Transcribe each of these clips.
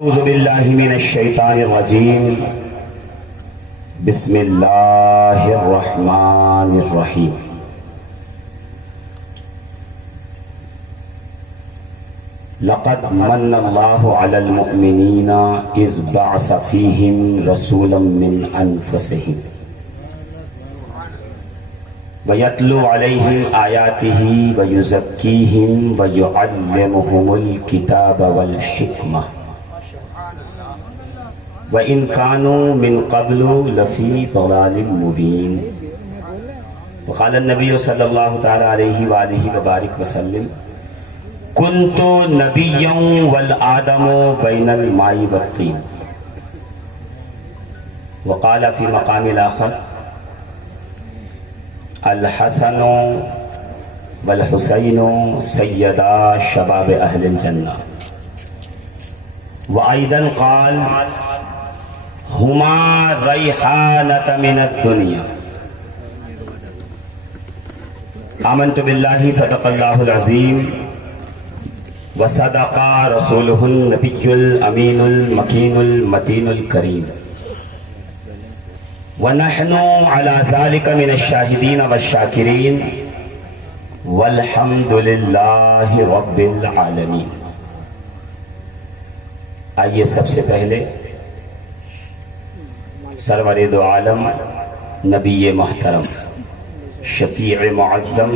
اعوذ باللہ من الشیطان الرجیم بسم اللہ الرحمن الرحیم لقد من اللہ علی المؤمنین اذ بعث فیہم رسولا من انفسہم وَيَتْلُو عَلَيْهِمْ آيَاتِهِ وَيُزَكِّيهِمْ وَيُعَلِّمُهُمُ الْكِتَابَ وَالْحِكْمَةَ وَإِنْ كَانُوا مِنْ قَبْلُ لَفِي ضَلَالٍ مُبِينٍ وقال النبي صلی اللہ تعالی علیہ وآلہ وبارک وسلم كنت نبيا والآدم بين الماء والطين وقال في مقام الآخر الحسن والحسین سیدا شباب اہل الجنہ وأيضا قال هما ریحانۃ من الدنیا آمنت باللہ صدق اللہ العظیم وصدق رسولہ النبی الامین المکین المتین الکریم وَنَحْنُ عَلَى ذَلِكَ مِنَ الشَّاهِدِينَ وَالشَّاكِرِينَ وَالْحَمْدُ لِلَّهِ رَبِّ الْعَالَمِينَ۔ آئیے سب سے پہلے سرور دو عالم نبی محترم شفیع معظم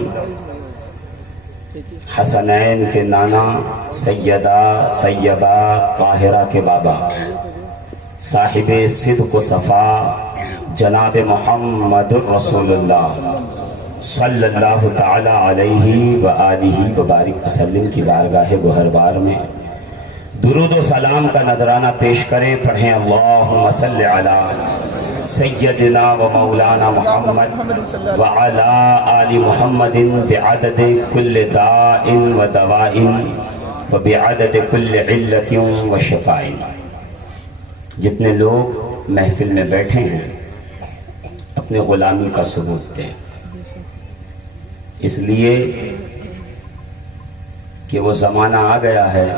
حسنین کے نانا سیدہ طیبہ طاہرہ کے بابا صاحب صدق و صفا جناب محمد الرسول اللہ صلی اللہ تعالی علیہ وآلہ وبارک وسلم کی بارگاہ گوہربار میں درود و سلام کا نذرانہ پیش کریں۔ پڑھیں اللہم صلی علی سیدنا و مولانا محمد وعلی آل محمد بعدد کل داء و دواء و بعدد کل علت و شفاء۔ جتنے لوگ محفل میں بیٹھے ہیں اپنے غلامی کا ثبوت دیں، اس لیے کہ وہ زمانہ آ گیا ہے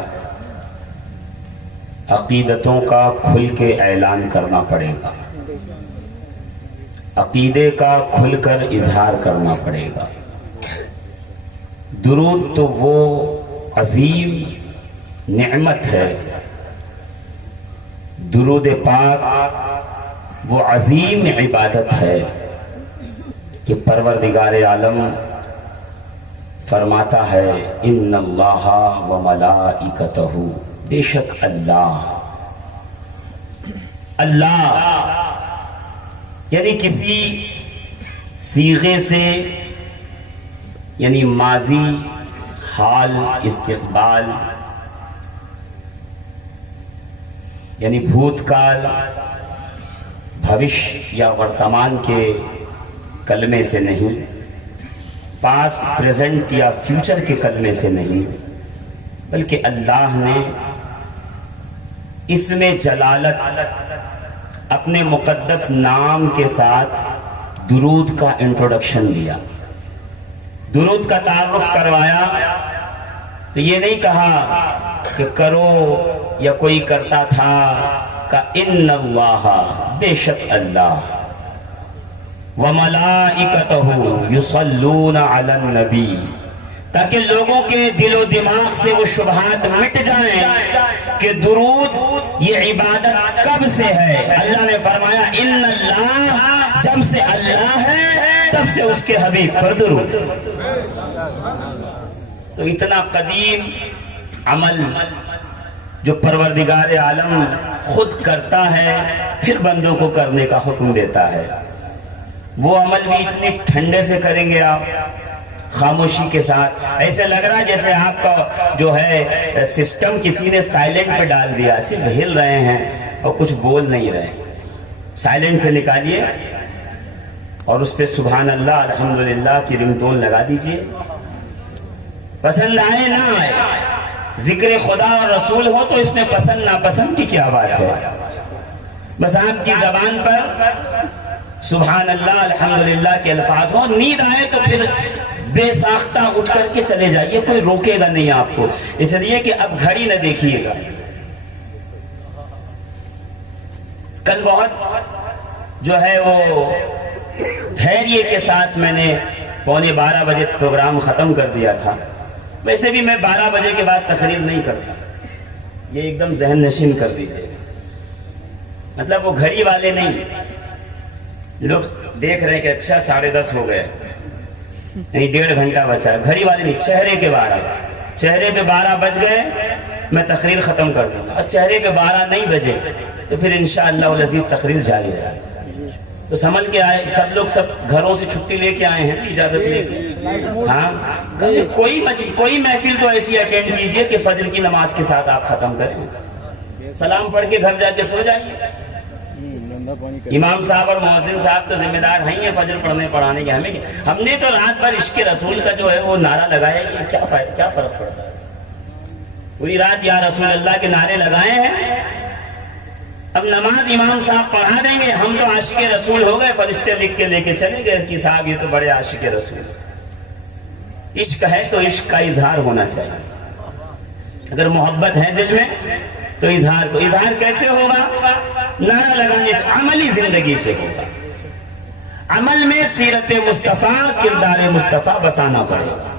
عقیدتوں کا کھل کے اعلان کرنا پڑے گا، عقیدے کا کھل کر اظہار کرنا پڑے گا۔ درود تو وہ عظیم نعمت ہے، درود پاک وہ عظیم عبادت ہے کہ پروردگار عالم فرماتا ہے ان اللہ و ملائکتہ، بے شک اللہ یعنی کسی صیغے سے یعنی ماضی حال استقبال یعنی بھوتکال بھوش یا ورتمان کے کلمے سے نہیں، پاسٹ پریزنٹ یا فیوچر کے کلمے سے نہیں، بلکہ اللہ نے اس میں جلالت اپنے مقدس نام کے ساتھ درود کا انٹروڈکشن دیا، درود کا تعارف کروایا۔ تو یہ نہیں کہا کہ کرو یا کوئی کرتا تھا، کہ ان اللہ بے شک اللہ وملائکتہ یصلون علی النبی، تاکہ لوگوں کے دل و دماغ سے وہ شبہات مٹ جائیں کہ درود یہ عبادت کب سے ہے۔ اللہ نے فرمایا ان اللہ، جب سے اللہ ہے تب سے اس کے حبیب پر درود۔ تو اتنا قدیم عمل جو پروردگار عالم خود کرتا ہے پھر بندوں کو کرنے کا حکم دیتا ہے، وہ عمل بھی اتنے ٹھنڈے سے کریں گے آپ، خاموشی کے ساتھ، ایسے لگ رہا ہے جیسے آپ کا جو ہے سسٹم کسی نے سائلنٹ پہ ڈال دیا، صرف ہل رہے ہیں اور کچھ بول نہیں رہے۔ سائلنٹ سے نکالیے اور اس پہ سبحان اللہ الحمدللہ کی رنگ ٹون لگا دیجئے، پسند آئے نہ آئے، ذکر خدا اور رسول ہو تو اس میں پسند ناپسند کی کیا بات ہے، بس آپ کی زبان پر سبحان اللہ الحمدللہ کے الفاظ ہوں، نیند آئے تو پھر بے ساختہ اٹھ کر کے چلے جائیے، کوئی روکے گا نہیں آپ کو، اس لیے کہ اب گھڑی نہ دیکھیے گا، کل بہت جو ہے وہ دھیریے کے ساتھ میں نے 11:45 بجے پروگرام ختم کر دیا تھا. ویسے بھی میں 12 بجے کے بعد تقریر نہیں کرتا، یہ ایک دم ذہن نشین کر دیجیے. مطلب وہ گھڑی والے نہیں، لوگ دیکھ رہے ہیں کہ اچھا 10:30 ہو گئے، نہیں 1.5 گھنٹہ بچا ہے. گھڑی والے نہیں، چہرے کے 12، چہرے پہ 12 بج گئے میں تقریر ختم کر دوں گا. اور چہرے پہ 12 نہیں بجے تو پھر انشاءاللہ العزیز تقریر جاری ہے. تو سنبھل کے آئے سب لوگ، سب گھروں سے چھٹی لے کے آئے ہیں اجازت لے کے. ہاں کوئی محفل تو ایسی اٹینڈ کیجئے کہ فجر کی نماز کے ساتھ آپ ختم کریں، سلام پڑھ کے گھر جا کے سو جائیے. امام صاحب اور مؤذن صاحب تو ذمہ دار ہیں فجر پڑھنے پڑھانے کے. ہم نے تو رات بھر عشق رسول کا جو ہے وہ نعرہ لگایا کہ کیا فرق پڑتا ہے. پوری رات یا رسول اللہ کے نعرے لگائے ہیں. اب نماز امام صاحب پڑھا دیں گے، ہم تو عاشق رسول ہو گئے، فرشتے لکھ کے لے کے چلے گئے کہ صاحب یہ تو بڑے عاشق رسول. عشق ہے تو عشق کا اظہار ہونا چاہیے. اگر محبت ہے دل میں تو اظہار کیسے ہوگا؟ نعرہ لگانے سے، عملی زندگی سے ہوگا. عمل میں سیرت مصطفیٰ، کردار مصطفیٰ بسانا پڑے گا.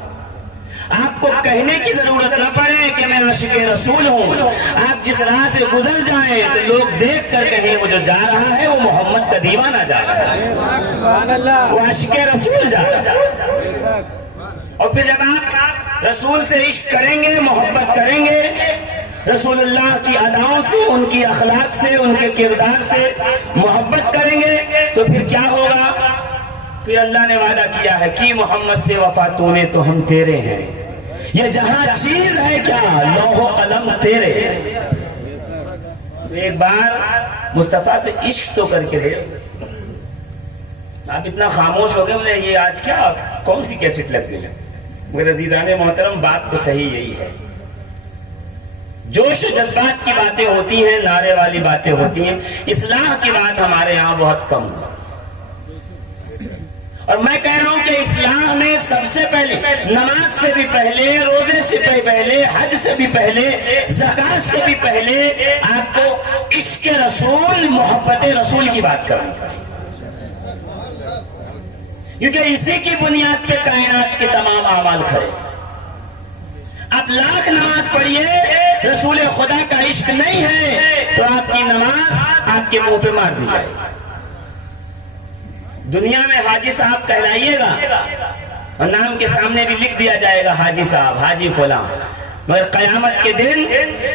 آپ کو کہنے کی ضرورت نہ پڑے کہ میں عاشق رسول ہوں. آپ جس راہ سے گزر جائیں تو لوگ دیکھ کر کہیں وہ جو جا رہا ہے وہ محمد کا دیوانہ جا رہا ہے، وہ عاشق رسول جا رہا ہے. اور پھر جب آپ رسول سے عشق کریں گے، محبت کریں گے، رسول اللہ کی اداؤں سے، ان کی اخلاق سے، ان کے کردار سے محبت کریں گے تو پھر کیا ہوگا؟ پھر اللہ نے وعدہ کیا ہے کہ محمد سے وفا تو نے تو ہم تیرے ہیں. یہ جہاں چیز ہے کیا، لوح و قلم تیرے. ایک بار مصطفیٰ سے عشق تو کر کے دے. آپ اتنا خاموش ہو گئے، بولے یہ آج کیا کون سی کیسٹ لگ گئی ہے. میرے عزیزان محترم، بات تو صحیح یہی ہے. جوش و جذبات کی باتیں ہوتی ہیں، نعرے والی باتیں ہوتی ہیں، اصلاح کی بات ہمارے یہاں بہت کم ہے. اور میں کہہ رہا ہوں کہ اصلاح میں سب سے پہلے، نماز سے بھی پہلے، روزے سے بھی پہلے، حج سے بھی پہلے، زکوٰۃ سے بھی پہلے آپ کو عشق رسول، محبت رسول کی بات کرنی پڑے، کیونکہ اسی کی بنیاد پہ کائنات کے تمام اعمال کھڑے. آپ لاکھ نماز پڑھیے، رسول خدا کا عشق نہیں ہے تو آپ کی نماز آپ کے منہ پہ مار دی جائے. دنیا میں حاجی صاحب کہلائیے گا اور نام کے سامنے بھی لکھ دیا جائے گا حاجی صاحب، حاجی فلاں، مگر قیامت کے دن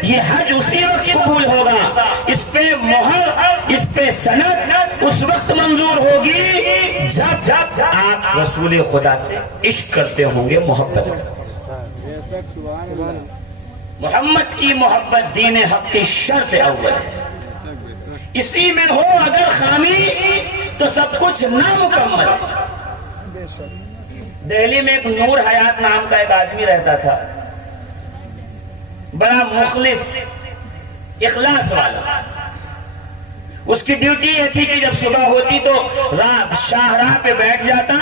یہ حج اسی وقت قبول ہوگا، اس پہ مہر، اس پہ سند اس وقت منظور ہوگی جب آپ رسول خدا سے عشق کرتے ہوں گے، محبت کرتے. محمد کی محبت دین حق کی شرط اول ہے. اسی میں ہو اگر خامی تو سب کچھ نامکمل ہے. دہلی میں ایک نور حیات نام کا ایک آدمی رہتا تھا، بڑا مخلص، اخلاص والا. اس کی ڈیوٹی یہ تھی کہ جب صبح ہوتی تو شاہراہ پہ بیٹھ جاتا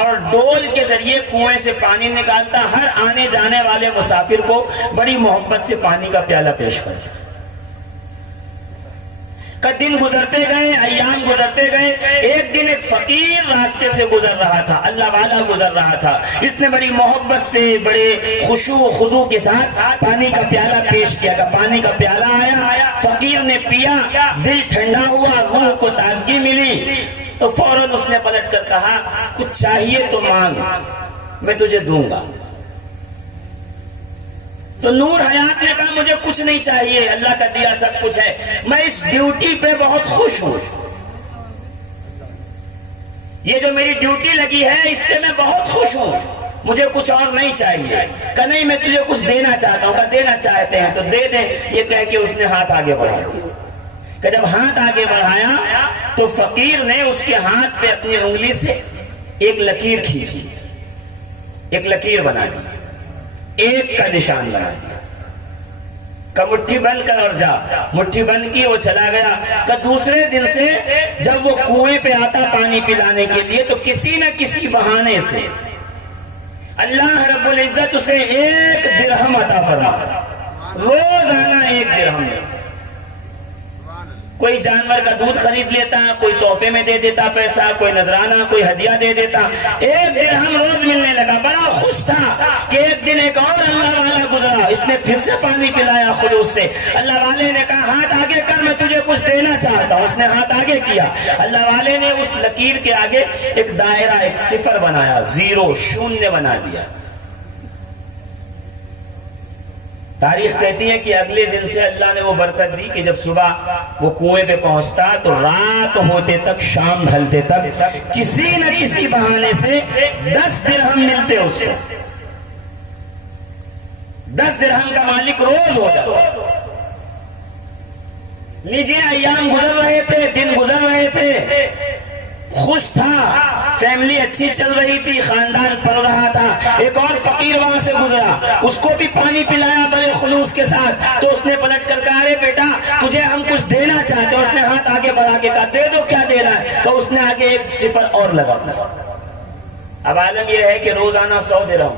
اور ڈول کے ذریعے کنویں سے پانی نکالتا، ہر آنے جانے والے مسافر کو بڑی محبت سے پانی کا پیالہ پیش کرتا. دن گزرتے گئے، ایام گزرتے گئے. ایک دن ایک فقیر راستے سے گزر رہا تھا، اللہ والا گزر رہا تھا. اس نے بڑی محبت سے، بڑے خشوع و خضوع کے ساتھ پانی کا پیالہ پیش کیا. پانی کا پیالہ آیا، فقیر نے پیا، دل ٹھنڈا ہوا، روح کو تازگی ملی. تو فوراً اس نے پلٹ کر کہا کچھ چاہیے تو مانگ، میں تجھے دوں گا. تو نور حیات نے کہا مجھے کچھ نہیں چاہیے، اللہ کا دیا سب کچھ ہے، میں اس ڈیوٹی پہ بہت خوش ہوں. یہ جو میری ڈیوٹی لگی ہے اس سے میں بہت خوش ہوں، مجھے کچھ اور نہیں چاہیے. کہ نہیں میں تجھے کچھ دینا چاہتا ہوں. کہ دینا چاہتے ہیں تو دے دیں. یہ کہہ کے اس نے ہاتھ آگے بڑھایا. کہ جب ہاتھ آگے بڑھایا تو فقیر نے اس کے ہاتھ پہ اپنی انگلی سے ایک لکیر کھینچی، ایک لکیر بنا دی، ایک کا نشان بنا دیا. کہ مٹھی بند کر اور جا. مٹھی بند کی، وہ چلا گیا. کہ دوسرے دن سے جب وہ کنویں پہ آتا پانی پلانے کے لیے تو کسی نہ کسی بہانے سے اللہ رب العزت اسے 1 درہم عطا فرما. روزانہ 1 درہم. کوئی جانور کا دودھ خرید لیتا، کوئی تحفے میں دے دیتا پیسہ، کوئی نذرانہ، کوئی ہدیہ دے دیتا۔ 1 درہم روز ملنے لگا، بڑا خوش تھا کہ ایک دن ایک اور اللہ والا گزرا، اس نے پھر سے پانی پلایا خلوص سے۔ اللہ والے نے کہا ہاتھ آگے کر، میں تجھے کچھ دینا چاہتا ہوں۔ اس نے ہاتھ آگے کیا، اللہ والے نے اس لکیر کے آگے ایک دائرہ، ایک صفر بنایا، 0 0 بنا دیا۔ تاریخ کہتی ہے کہ اگلے دن سے اللہ نے وہ برکت دی کہ جب صبح وہ کنویں پہ پہنچتا تو رات ہوتے تک، شام ڈھلتے تک کسی نہ کسی بہانے سے 10 درہم ملتے اس کو۔ 10 درہم کا مالک روز ہو جاتا۔ لیجئے ایام گزر رہے تھے، دن گزر رہے تھے، خوش تھا، فیملی اچھی چل رہی تھی، خاندان پل رہا تھا۔ ایک اور فقیر وہاں سے گزرا، اس کو بھی پانی پلایا بڑے خلوص کے ساتھ، تو اس نے پلٹ کر کہا ارے بیٹا تجھے ہم کچھ دینا چاہتے ہیں۔ اس نے ہاتھ آگے بڑھا کے کہا دے دو، کیا دینا ہے؟ تو اس نے آگے ایک صفر اور لگا دیا۔ اب عالم یہ ہے کہ روزانہ 100 درہم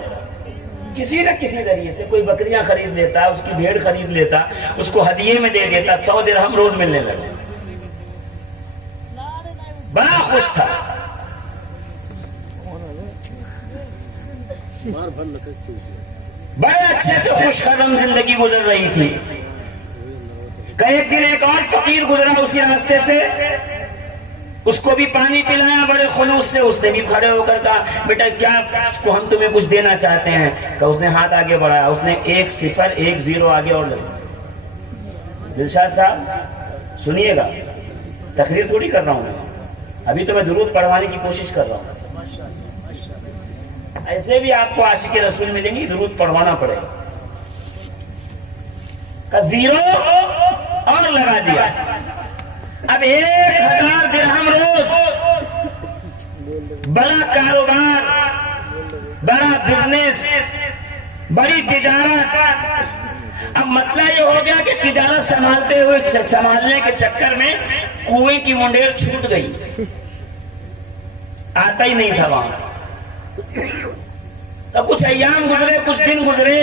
کسی نہ کسی ذریعے سے، کوئی بکریاں خرید لیتا، اس کی بھیڑ خرید لیتا، اس کو ہدیے میں دے دیتا، 100 درہم روز ملنے لگے۔ بڑا خوش تھا۔ بڑے اچھے سے خوش خرم زندگی گزر رہی تھی کہ ایک دن ایک اور فقیر گزرا اسی راستے سے، اس کو بھی پانی پلایا بڑے خلوص سے۔ اس نے بھی کھڑے ہو کر کہا بیٹا کیا ہم تمہیں کچھ دینا چاہتے ہیں؟ کہ اس نے ہاتھ آگے بڑھایا، اس نے 1 0 1 0 آگے اور لگا۔ دلشاد صاحب سنیے گا، تقریر تھوڑی کر رہا ہوں میں، ابھی تو میں درود پڑھوانے کی کوشش کر رہا ہوں۔ ایسے بھی آپ کو عاشق رسول ملیں گی، درود پڑھوانا پڑے گا۔ کا 0 اور لگا دیا۔ اب 1000 درہم روز، بڑا کاروبار، بڑا بزنس، بڑی تجارت۔ اب مسئلہ یہ ہو گیا کہ تجارت سنبھالنے کے چکر میں کنویں کی منڈیر چھوٹ گئی، آتا ہی نہیں تھا وہاں۔ تو کچھ ایام گزرے، کچھ دن گزرے،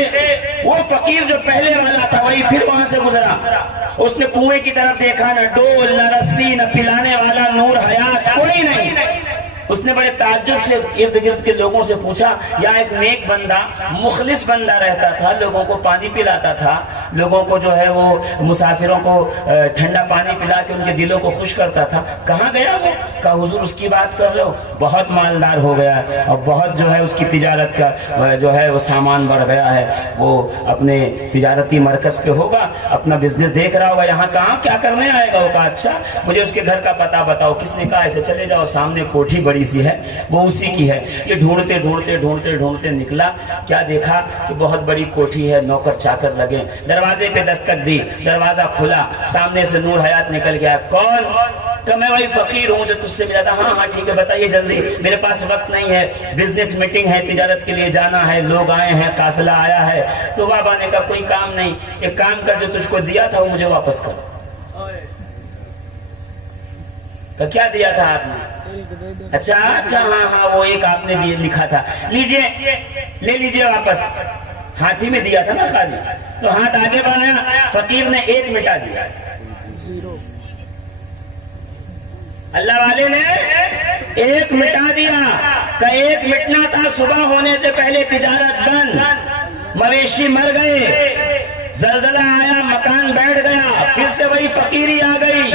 وہ فقیر جو پہلے والا تھا وہی پھر وہاں سے گزرا۔ اس نے کنویں کی طرف دیکھا، نہ ڈول، نہ رسی، نہ پلانے والا نور حیات، کوئی نہیں۔ اس نے بڑے تعجب سے ارد گرد کے لوگوں سے پوچھا، یہاں ایک نیک بندہ، مخلص بندہ رہتا تھا، لوگوں کو پانی پلاتا تھا، لوگوں کو جو ہے وہ مسافروں کو ٹھنڈا پانی پلا کے ان کے دلوں کو خوش کرتا تھا، کہاں گیا وہ؟ کہا حضور اس کی بات کر رہے ہو، بہت مالدار ہو گیا ہے اور بہت جو ہے اس کی تجارت کا جو ہے وہ سامان بڑھ گیا ہے، وہ اپنے تجارتی مرکز پہ ہوگا، اپنا بزنس دیکھ رہا ہوگا، یہاں کہاں کیا کرنے آئے گا؟ وہ کہا اچھا مجھے اس کے گھر کا پتہ بتاؤ۔ کس نے کہا ایسے چلے جاؤ، سامنے کوٹھی بڑی سی ہے، وہ اسی کی ہے۔ یہ ڈھونڈتے ڈھونڈتے ڈھونڈتے ڈھونڈتے نکلا، کیا دیکھا کہ بہت بڑی کوٹھی ہے، نوکر چاکر لگے، دروازے پہ دستک دی، دروازہ کھلا، سامنے سے نور حیات نکل گیا۔ کون؟ کہ میں وہی فقیر ہوں جو تجھ سے ملا تھا۔ ہاں ہاں ٹھیک ہے بتائیے جلدی، میرے پاس وقت نہیں ہے، بزنس میٹنگ ہے، تجارت کے لیے جانا ہے، لوگ آئے ہیں، قافلہ آیا ہے۔ تو بابا نے کہا کوئی کام نہیں، ایک کام کر، جو تجھ کو دیا تھا وہ مجھے واپس کر۔ کہ کیا دیا تھا آپ نے؟ اچھا ہاں وہ ایک آپ نے لکھا تھا، لیجئے لے لیجئے واپس۔ ہاتھی میں دیا تھا نا خالی، تو ہاتھ آگے بڑھایا، فقیر نے 1 مٹا دیا۔ اللہ والے نے 1 مٹا دیا کہ 1 مٹنا تھا، صبح ہونے سے پہلے تجارت بند، مویشی مر گئے، زلزلہ آیا، مکان بیٹھ گیا، پھر سے وہی فقیری آ گئی،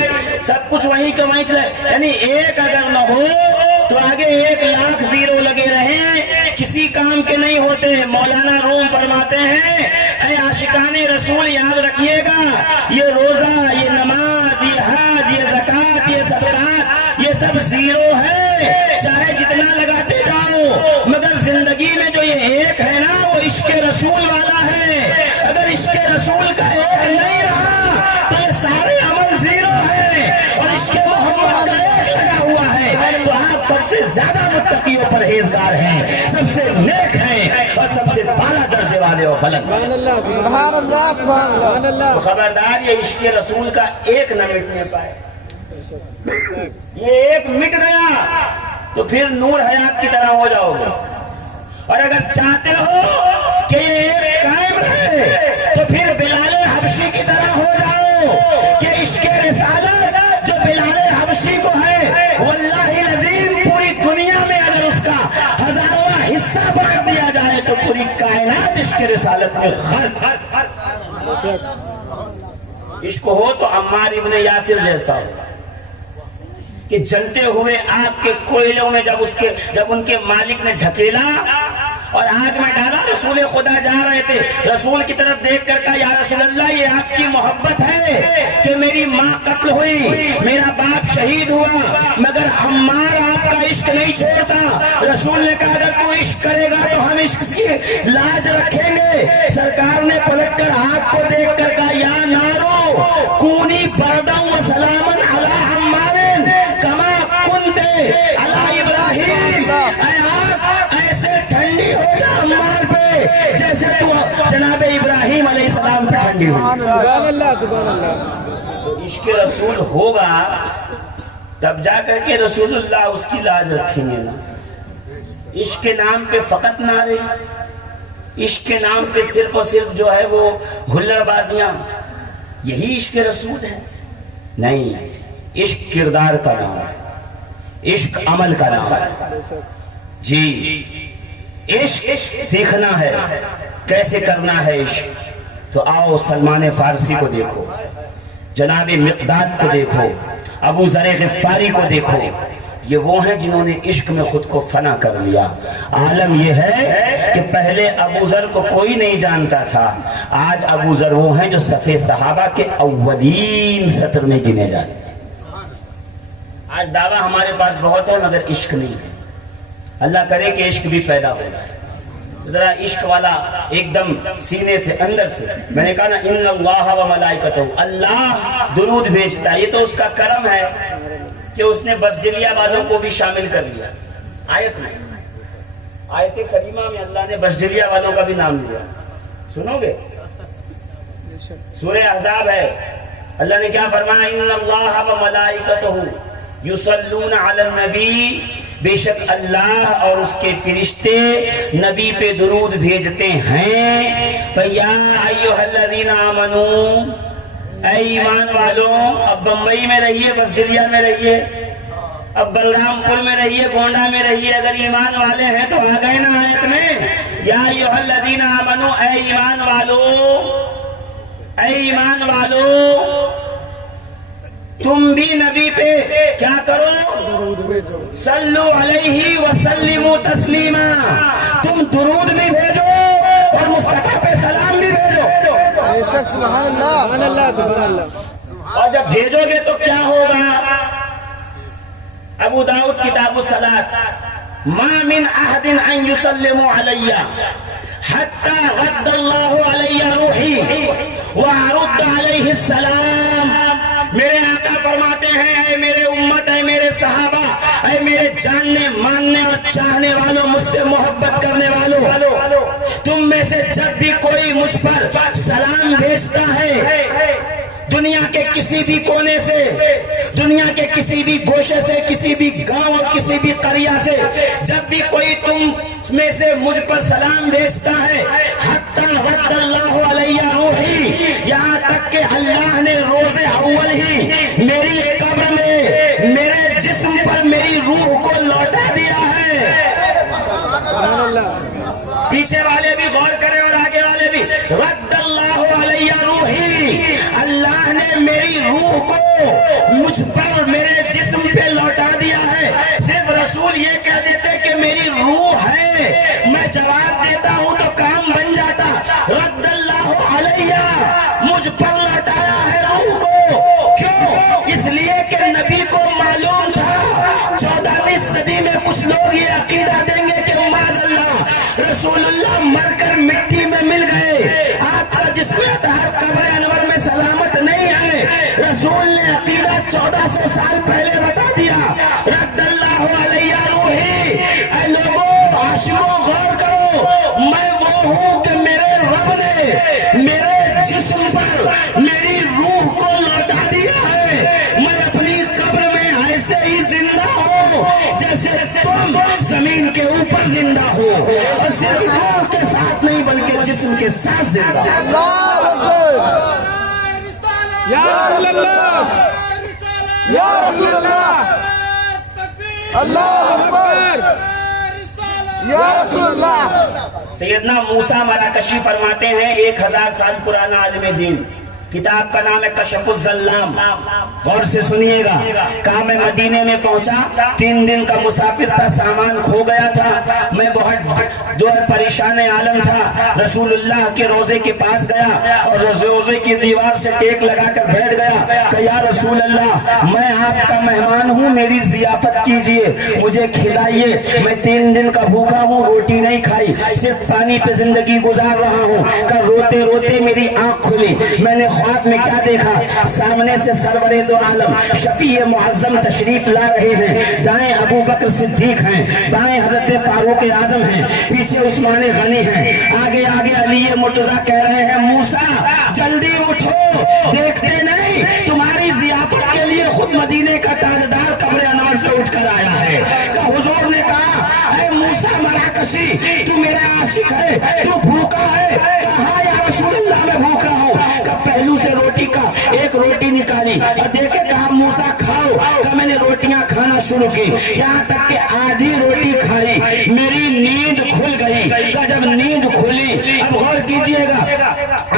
سب کچھ وہیں کے وہیں چلے۔ یعنی 1 اگر نہ ہو تو آگے 1,00,000 0 لگے رہے، کسی کام کے نہیں ہوتے۔ مولانا روم فرماتے ہیں اے عاشقان رسول یاد رکھیے گا، یہ روزہ، یہ نماز، یہ حج، یہ زکوٰۃ، یہ صدقات، یہ سب 0 ہے، چاہے جتنا لگاتے جاؤ، مگر زندگی میں جو یہ 1 ہے نا وہ عشق رسول والا ہے۔ اگر عشق رسول کا 1 نہیں رہا تو یہ سارے عمل 0 ہے، اور عشق محمد کا 1 لگا ہوا ہے تو آپ سب سے زیادہ متقی و پرہیزگار ہیں، سب سے نیک ہیں، اور سب سے بالا درجے والے اور بلند۔ سبحان اللہ سبحان اللہ۔ خبردار یہ عشق رسول کا 1 نہ مٹنے پائے، یہ 1 مٹ گیا تو پھر نور حیات کی طرح ہو جاؤ گے، اور اگر چاہتے ہو کہ یہ 1 قائم رہے تو پھر بلال حبشی کی طرح ہو جاؤ کہ عشق رسالت رسالت میں غرق. عشق ہو تو عمار ابن یاسر جیسا ہو کہ جلتے ہوئے آگ کے کوئلوں میں جب ان کے مالک نے ڈھکیلا اور آگ میں ڈالا، رسول خدا جا رہے تھے، رسول کی طرف دیکھ کر کہا یا رسول اللہ یہ آپ کی محبت ہے کہ میری ماں قتل ہوئی، میرا باپ شہید ہوا، مگر عمار آپ کا عشق نہیں چھوڑتا. رسول نے کہا اگر تو عشق کرے گا تو ہم عشق کی لاج رکھیں گے. سرکار نے پلٹ کر آگ کو دیکھ کر کہا یا نارو کونی برداً و سلاماً علی عمار کما کنتے علی ابراہیم. اے آگ ایسے ٹھنڈی ہو جا عمار پہ جیسے تو جناب ابراہیم علیہ السلام پہ ٹھنڈی ہو. سبحان اللہ سبحان اللہ. تو عشق رسول ہوگا تب جا کر کے رسول اللہ اس کی لاج رکھیں گے نا. عشق کے نام پہ فقط نعرے، عشق کے نام پہ صرف اور صرف جو ہے وہ ہلڑ بازیاں، یہی عشق رسول ہے؟ نہیں، عشق کردار کا نام ہے، عشق عمل کا نام ہے. جی عشق سیکھنا ہے، کیسے کرنا ہے عشق. تو آؤ سلمان فارسی کو دیکھو، جناب مقداد کو دیکھو، ابو ذر غفاری کو دیکھو. یہ وہ ہیں جنہوں نے عشق میں خود کو فنا کر لیا. عالم یہ ہے کہ پہلے ابو ذر کو کوئی نہیں جانتا تھا، آج ابو ذر وہ ہیں جو صفِ صحابہ کے اولین سطر میں گنے جاتے ہیں. آج دعویٰ ہمارے پاس بہت ہے مگر عشق نہیں ہے. اللہ کرے کہ عشق بھی پیدا ہو جائے. ذرا عشق والا ایک دم سینے سے اندر سے. میں نے کہا نا ان اللہ و ملائکتہ، اللہ درود بھیجتا ہے، یہ تو اس کا کرم ہے کہ اس نے بزدلیہ والوں کو بھی شامل کر لیا. آیت میں، آیت کریمہ میں اللہ نے بزدلیہ والوں کا بھی نام لیا. سنو گے؟ سورہ احزاب ہے، اللہ نے کیا فرمایا ان اللہ و ملائکتہ یصلون علی النبی، بے شک اللہ اور اس کے فرشتے نبی پہ درود بھیجتے ہیں. فیا ایھا الذین آمنوا، اے ایمان والوں. اب بمبئی میں رہیے، بسڈلیا میں رہیے، اب بلرام پور میں رہیے، گونڈا میں رہیے، اگر ایمان والے ہیں تو آ گئے نا آیت میں. یا ایھا الذین آمنوا، اے ایمان والو، اے ایمان والو تم بھی نبی پہ کیا کرو؟ صلو علیہ وسلموا تسلیما. تم درود بھی بھیجو اور مصطفیٰ پہ سلام بھی بھیجو. بے شک سبحان اللہ سبحان اللہ سبحان اللہ. اور جب بھیجو گے تو کیا ہوگا؟ ابو داؤد کتاب الصلاۃ، ما من احد ان یسلموا علی حتی رد اللہ علی روحی وارد علیہ السلام. میرے آقا فرماتے ہیں اے میرے امت، اے میرے صحابہ، اے میرے جاننے ماننے اور چاہنے والوں، مجھ سے محبت کرنے والوں، تم میں سے جب بھی کوئی مجھ پر سلام بھیجتا ہے دنیا کے کسی بھی کونے سے، دنیا کے کسی بھی گوشے سے، کسی بھی گاؤں اور کسی بھی قریہ سے، جب بھی کوئی تم میں سے مجھ پر سلام بھیجتا ہے حتی رد اللہ علیہ روحی، یہاں تک کہ اللہ نے روز اول ہی میری قبر میں میرے جسم پر میری روح کو لوٹا دیا ہے. پیچھے والے بھی غور کریں اور آگے والے بھی. رد اللہ علیہ روحی، اللہ نے میری روح کو مجھ پر میرے جسم پہ لوٹا دیا ہے. صرف رسول یہ کہہ دیتے کہ میری روح ہے، میں جواب دیتا ہوں تو کام بن جاتا. رد اللہ علیہ، مجھ پر لوٹایا ہے روح کو. کیوں؟ اس لیے کہ نبی کو معلوم تھا 14ویں صدی میں کچھ لوگ یہ عقیدہ دیں گے کہ معاذ اللہ رسول اللہ مر کر مٹی میں مل گئے، آپ کا جسم اطہر قبر انور میں سلامت نہیں ہے. رسول نے عقیدہ 1400 سال پہلے بتا دیا. رد اللہ علیہ روحی. اے لوگوں، عاشقوں، غور کرو، میں وہ ہوں کہ میرے رب نے میرے جسم پر میری روح کو لوٹا دیا ہے. میں اپنی قبر میں ایسے ہی زندہ ہوں جیسے تم زمین کے اوپر زندہ ہو، اور صرف روح کے ساتھ نہیں بلکہ جسم کے ساتھ زندہ ہو. اللہ اکبر. یا رسول اللہ، یا رسول اللہ. اللہ اکبر. یا رسول اللہ. سیدنا موسیٰ مراکشی فرماتے ہیں 1000 سال پرانا عالم دین، کتاب کا نام ہے کشف الظلام، غور سے سنیے گا۔ کہا میں مدینے میں پہنچا، 3 دن کا مسافر تھا، سامان کھو گیا تھا، میں بہت جو ہے پریشان عالم تھا، رسول اللہ کے روزے کے پاس گیا اور روزے کی دیوار سے ٹیک لگا کر بیٹھ گیا کہ یا رسول اللہ میں آپ کا مہمان ہوں، میری ضیافت کیجئے، مجھے کھلائیے، میں 3 دن کا بھوکا ہوں، روٹی نہیں کھائی، صرف پانی پہ زندگی گزار رہا ہوں۔ کہ روتے روتے میری آنکھ کھلی، میں نے خواب میں کیا دیکھا، سامنے سے سرور دو عالم شفیع معظم تشریف لا رہے ہیں، دائیں ابو بکر صدیق ہیں، بائیں حضرت فاروق اعظم ہیں، پیچھے عثمان غنی ہیں، آگے آگے علی مرتضیٰ کہہ رہے ہیں موسیٰ جلدی اٹھو، دیکھتے نہیں تمہاری ضیافت کے لیے خود مدینے کا تاجدار قبر انور سے اٹھ کر آیا ہے۔ کہ حضور نے کہا اے موسیٰ مراکشی تو میرا عاشق ہے، تو بھوکا ہے؟ کہا یا رسول اللہ میں بھوکا ہوں۔ کہ پہلو سے روٹی کا ایک روٹی نکالی اور دیکھے کہا موسیٰ کھاؤ، کہ میں نے روٹیاں کھانا شروع کی، یہاں تک کہ آدھی روٹی کھائی، میری نیند کھل گئی۔ کہ جب نیند کھلی، اب غور کیجئے گا،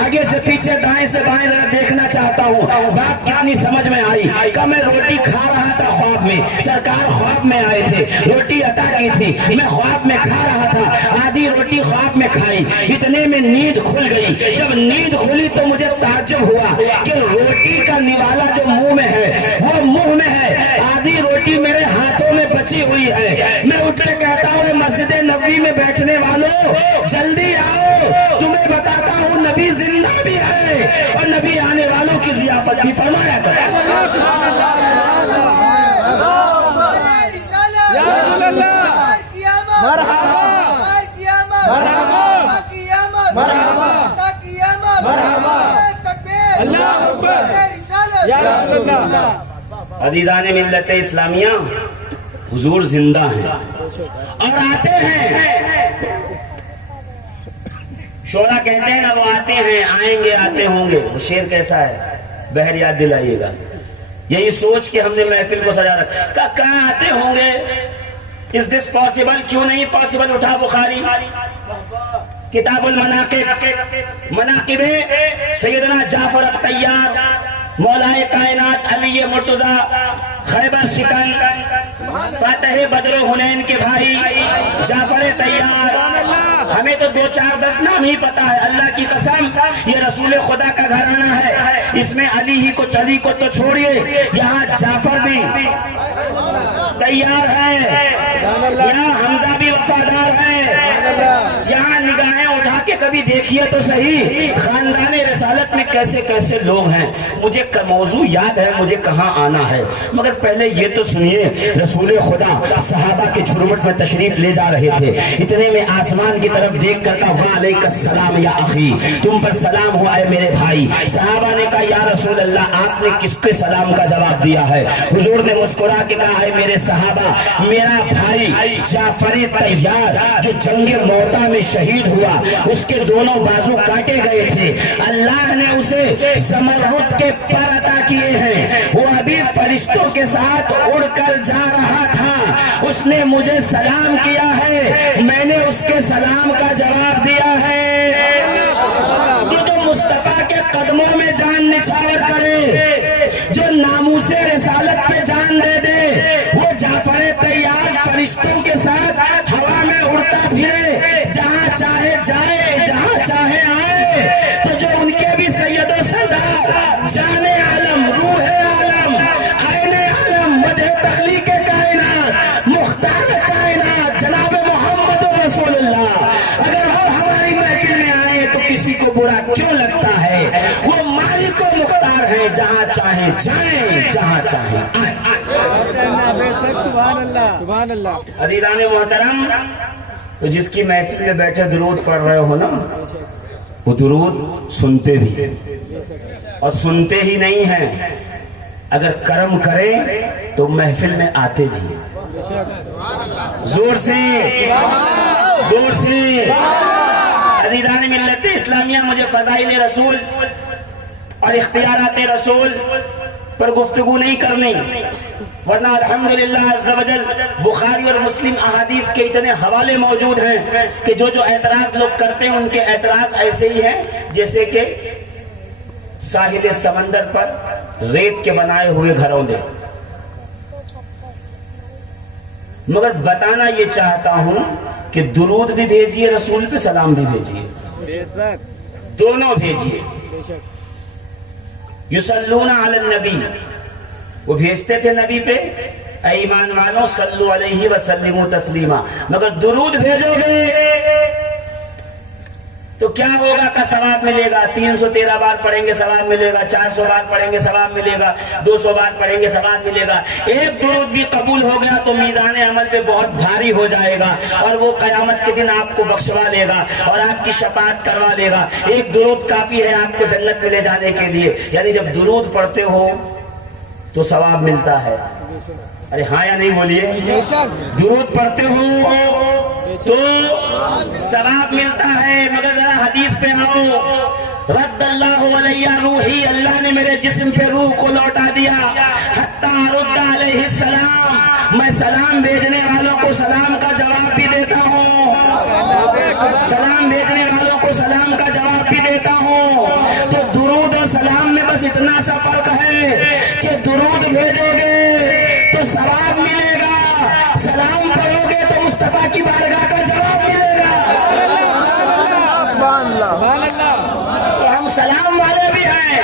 آگے سے پیچھے دائیں سے بائیں ذرا دیکھنا چاہتا ہوں، بات کتنی سمجھ میں آئی۔ کہ میں روٹی کھا رہا تھا خواب میں، سرکار خواب میں آئے تھے، روٹی عطا کی تھی، میں خواب میں کھا رہا تھا، آدھی روٹی خواب میں کھائی، اتنے میں نیند کھل گئی۔ جب نیند کھلی تو مجھے تعجب ہوا کہ روٹی کا نوالا جو منہ میں ہے وہ منہ میں ہے، آدھی روٹی میرے ہاتھوں میں بچی ہوئی ہے۔ میں اٹھ کے کہتا ہوں مسجد نبوی میں بیٹھنے والوں جلدی آؤ، تمہیں بتاتا ہوں نبی زندہ بھی ہے اور نبی آنے والوں کی ضیافت بھی فرمایا کرے۔ یا رسول اللہ مرحبا اللہ اکبر یا رسول اللہ۔ عزیزان ملت اسلامیہ، حضور زندہ ہیں اور آتے ہیں۔ شعرا کہتے ہیں نا وہ آتے ہیں، آئیں گے، آتے ہوں گے، وہ شعر کیسا ہے بہر یاد دلائیے گا۔ یہی سوچ کے ہم نے محفل کو سجا رکھا، کہاں آتے ہوں گے؟ Is this possible؟ کیوں نہیں پاسبل؟ اٹھا بخاری کتاب المناقب، مناقب سیدنا جعفر الطیار، مولا کائنات علی مرتضیٰ، خیبر شکن، فاتح بدر و حنین کے بھائی جعفر طیار۔ ہمیں تو 2-4-10 نام ہی پتا ہے، اللہ کی قسم یہ رسول خدا کا گھرانہ ہے، اس میں علی کو تو چھوڑیے، یہاں جعفر بھی تیار ہے، یہاں حمزہ بھی وفادار ہے، یہاں نگاہیں اٹھا کے کبھی دیکھیے تو صحیح خاندان رسالت میں کیسے کیسے لوگ ہیں۔ مجھے موضوع یاد ہے مجھے کہاں آنا ہے، مگر پہلے یہ تو سنیے، رسول خدا صحابہ کے جھرمٹ میں تشریف لے جا رہے تھے، اتنے میں آسمان کی طرف دیکھ کر کہا وعلیک السلام یا اخی، تم پر سلام ہو اے میرے بھائی۔ صحابہ نے کہا یا رسول اللہ آپ نے کس کے سلام کا جواب دیا ہے؟ حضور نے مسکرا کے کہا اے میرے صحابہ، میرا بھائی جعفر طیار جو جنگ موتا میں شہید ہوا، اس کے دونوں بازو کاٹے گئے تھے، اللہ نے اسے زمرد کے پر عطا کیے ہیں، وہ ابھی فرشتوں کے ساتھ اڑ کر جا رہا تھا، اس نے مجھے سلام کیا ہے، میں نے اس کے سلام کا جواب دیا ہے۔ تو جو مصطفیٰ کے قدموں میں جان نچھاور کرے، جو ناموس رسالت پہ جان دے دے، وہ جعفر طیار فرشتوں کے ساتھ ہوا میں اڑتا پھرے، جہاں چاہے جائے جہاں چاہے آئے، تو جو ان کے بھی سید و سردار، جان عالم، روح عالم، عین عالم، وجہ تخلیق کائنات، مختار کائنات جناب محمد رسول اللہ، اگر وہ ہماری محفل میں آئے تو کسی کو برا کیوں لگتا ہے؟ وہ مالک و مختار ہیں، جہاں چاہیں جائیں جہاں چاہیں آئیں۔ سبحان اللہ۔ عزیزان محترم، تو جس کی محفل میں بیٹھے درود پڑھ رہے ہو نا، وہ درود سنتے بھی اور سنتے ہی نہیں ہیں، اگر کرم کریں تو محفل میں آتے بھی۔ زور سے زور سے عزیزان ملت اسلامیہ، مجھے فضائل رسول اور اختیارات رسول پر گفتگو نہیں کرنی، ورنہ الحمدللہ عز و جل بخاری اور مسلم احادیث کے اتنے حوالے موجود ہیں کہ جو اعتراض لوگ کرتے ہیں ان کے اعتراض ایسے ہی ہیں جیسے کہ ساحل سمندر پر ریت کے بنائے ہوئے گھرولے. مگر بتانا یہ چاہتا ہوں کہ درود بھی بھیجیے، رسول پہ سلام بھی بھیجیے، دونوں بھیجیے. یصلون علی النبی، وہ بھیجتے تھے نبی پہ، اے ایمان والوں صلو علیہ وسلموا تسلیما. مگر درود بھیجو گے تو کیا ہوگا کا ثواب ملے گا؟ 313 بار پڑھیں گے ثواب ملے گا، 400 بار پڑھیں گے ثواب ملے گا، 200 بار پڑھیں گے ثواب ملے گا. ایک درود بھی قبول ہو گیا تو میزان عمل پہ بہت بھاری ہو جائے گا، اور وہ قیامت کے دن آپ کو بخشوا لے گا اور آپ کی شفاعت کروا لے گا. ایک درود کافی ہے آپ کو جنت میں لے جانے کے لیے. یعنی جب درود پڑھتے ہو تو ثواب ملتا ہے. ارے ہاں یا نہیں بولیے؟ درود پڑھتے ہو تو ثواب ملتا ہے. مگر ذرا حدیث پہ آؤ. رد اللہ علیہ روحی، اللہ نے میرے جسم پہ روح کو لوٹا دیا. حتی رد علیہ السلام، میں سلام بھیجنے والوں کو سلام کا جواب بھی دیتا ہوں. سلام بھیجنے والوں کو سلام کا جواب بھی دیتا ہوں. تو درود اور سلام میں بس اتنا سا فرق ہے کہ درود بھیجو گے تو ثواب ملے گا، سلام پڑھو گے تو مصطفیٰ کی بارگاہ کا جواب ملے گا. سبحان اللہ. تو ہم سلام والے بھی ہیں.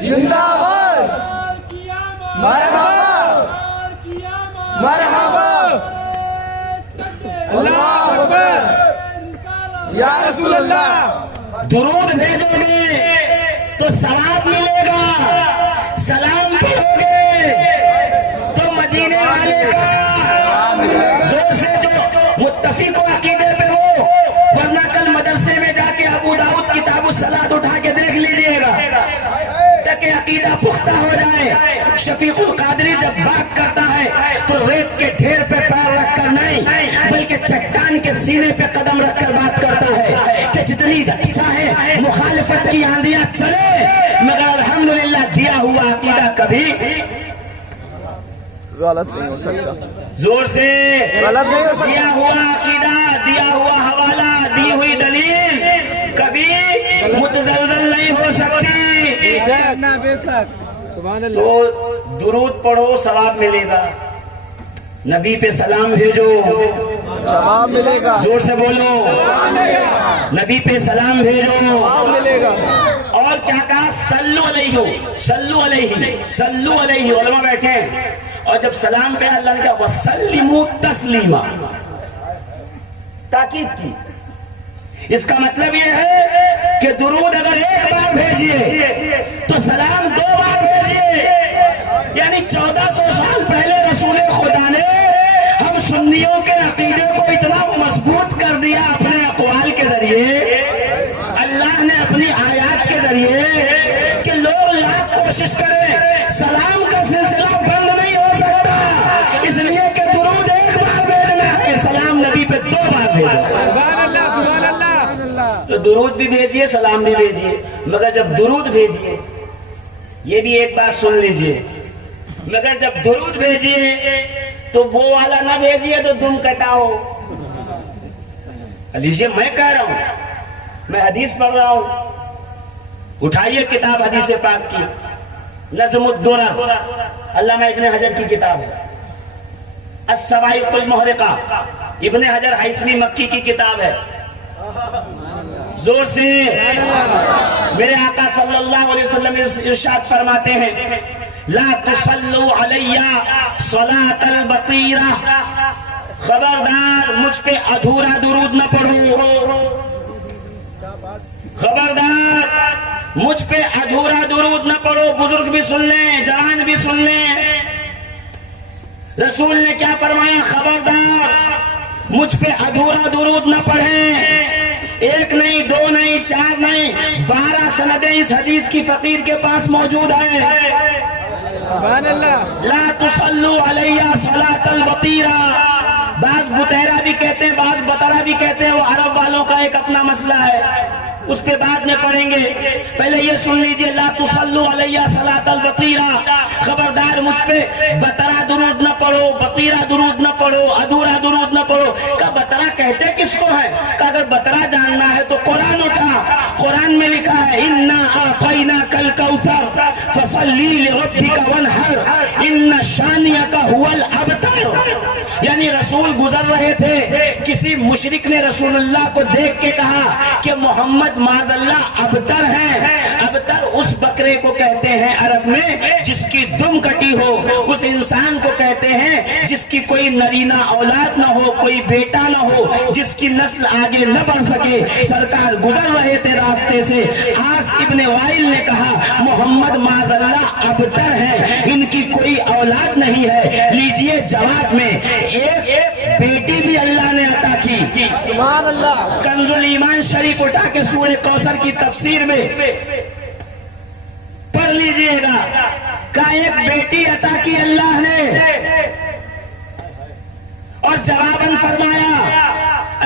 زندہ باد، مرحبا مرحبا، اللہ اکبر یا رسول اللہ. درود بھیجو گے تو ثواب ملے گا، سلام پڑھو گے تو مدینے والے کا زور سے جو متفق و عقیدے پہ ہو. ورنہ کل مدرسے میں جا کے ابو داؤد کتاب الصلاۃ اٹھا کے دیکھ لیجئے گا تاکہ عقیدہ پختہ ہو جائے. شفیق القادری جب بات کرتا ہے تو ریت کے ڈھیر پہ پیر رکھ کر نہیں بلکہ چٹان کے سینے پہ قدم رکھ کر بات کرتا ہے کہ جتنی چاہے مخالفت کی آندیاں چلے مگر الحمدللہ دیا ہوا عقیدہ کبھی غلط نہیں ہو سکتا. زور سے غلط نہیں ہو سکتا. دیا ہوا عقیدہ، دیا ہوا حوالہ، دی ہوئی دلیل کبھی متزلزل نہیں ہو سکتی. تو درود پڑھو ثواب ملے گا، نبی پہ سلام بھیجو جواب ملے گا. زور سے بولو، نبی پہ سلام بھیجو. جواب ملے گا. اور کیا کہا؟ صلو علیہ، صلو علیہ، صلو علیہ. علماء بیٹھے اور جب سلام پہ اللہ نے کہا وسلموا تسلیما، تاکید کی. اس کا مطلب یہ ہے کہ درود اگر ایک بار بھیجیے تو سلام 2 بار بھیجیے. یعنی 1400 سال پہلے رسول خدا نے ہم سنیوں کے عقیدے کو اتنا مضبوط کر دیا اپنے اقوال کے ذریعے، اللہ نے اپنی آیات کے ذریعے، کہ لوگ لاکھ کوشش کریں سلام کا سلسلہ بند نہیں ہو سکتا. اس لیے کہ درود ایک بار بھیجنا ہے، سلام نبی پہ 2 بار بھیجنا. تو درود بھی بھیجیے، سلام بھی بھیجیے. مگر جب درود بھیجیے، یہ بھی ایک بات سن لیجئے، مگر جب درود بھیجیے تو وہ والا نہ بھیجیے تو دم کٹاؤ. لیجئے میں کہہ رہا ہوں، میں حدیث پڑھ رہا ہوں. اٹھائیے کتاب حدیث پاک کی، نظم الدرر، علامہ ابن حجر کی کتاب ہے. الصواعق المحرقہ، ابن حجر حیثمی مکی کی کتاب ہے. زور سے میرے آقا صلی اللہ علیہ وسلم ارشاد فرماتے ہیں لا تصلوا علی صلاۃ البطیرہ، خبردار مجھ پہ ادھورا درود نہ پڑھو. خبردار مجھ پہ ادھورا درود نہ پڑھو. بزرگ بھی سن لیں، جوان بھی سن لیں. رسول نے کیا فرمایا؟ خبردار مجھ پہ ادھورا درود نہ پڑھیں. 1 نہیں، 2 نہیں، 4 نہیں، 12 سندیں اس حدیث کی فقیر کے پاس موجود ہے. سبحان اللہ. لا تصلوا علیہ صلاۃ البطیرہ. بعض بطیرہ بھی کہتے ہیں، بعض بطرہ بھی کہتے ہیں، وہ عرب والوں کا ایک اپنا مسئلہ ہے، اس پہ بعد میں پڑھیں گے. پہلے یہ سن لیجئے لا تصلوا علیہ صلاۃ صلاۃ البطیرہ، خبردار مجھ پہ بطرہ درود نہ پڑھو، بطیرہ درود نہ پڑھو، ادھورا درود نہ پڑھو۔ کہا بطرہ کہتے کس کو ہے؟ کہا اگر بطرہ جاننا ہے تو قرآن اٹھا، قرآن میں لکھا ہے اِنَّا أَعْطَيْنَاكَ الْكَوْثَرَ فَصَلِّ لِرَبِّكَ وَانْحَرْ إِنَّ شَانِئَكَ هُوَ الْأَبْتَرُ۔ یعنی رسول گزر رہے تھے، کسی مشرک نے رسول اللہ کو دیکھ کے کہا کہ محمد معاذ اللہ ابتر ہیں۔ ابتر اس بکرے کو کہتے ہیں عرب میں جس کی دم کٹی ہو، اس انسان کو کہتے ہیں جس کی کوئی نرینہ اولاد نہ ہو، کوئی بیٹا نہ ہو، جس کی نسل آگے نہ بڑھ سکے۔ سرکار گزر رہے تھے راستے سے، عاص ابن وائل نے کہا محمد معاذ اللہ ابتر ہیں، ان کی کوئی اولاد نہیں ہے۔ لیجئے جواب میں ایک بیٹی بھی اللہ نے عطا کی۔ سبحان اللہ۔ کنز الایمان شریف اٹھا کے سورہ کوثر کی تفسیر میں پڑھ لیجئے گا کہ ایک بیٹی عطا کی اللہ نے، اور جواباً فرمایا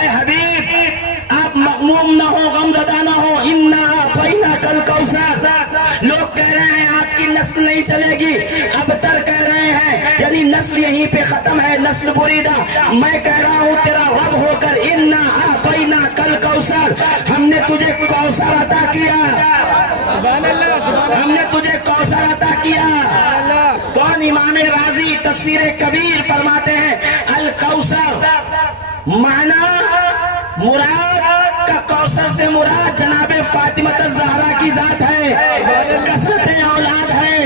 اے حبیب آپ مغموم نہ ہو، غمزدہ نہ ہو، اِنَّا أَعْطَيْنَاكَ الْكَوْثَرَ۔ لوگ کہہ رہے ہیں آپ کی نسل نہیں چلے گی، ابتر کہہ رہے ہیں یعنی نسل یہیں پہ ختم ہے، نسل بریدہ۔ میں کہہ رہا ہوں تیرا رب ہو کر اِنَّا أَعْطَيْنَاكَ الْكَوْثَرَ، ہم نے تجھے کوثر عطا کیا، ہم نے تجھے کوثر عطا کیا۔ کون؟ امام رازی تفسیر کبیر فرماتے ہیں الکوثر معنی مراد کا کوثر سے مراد جناب فاطمہ الزہرا کی ذات ہے، کثرت اولاد ہے۔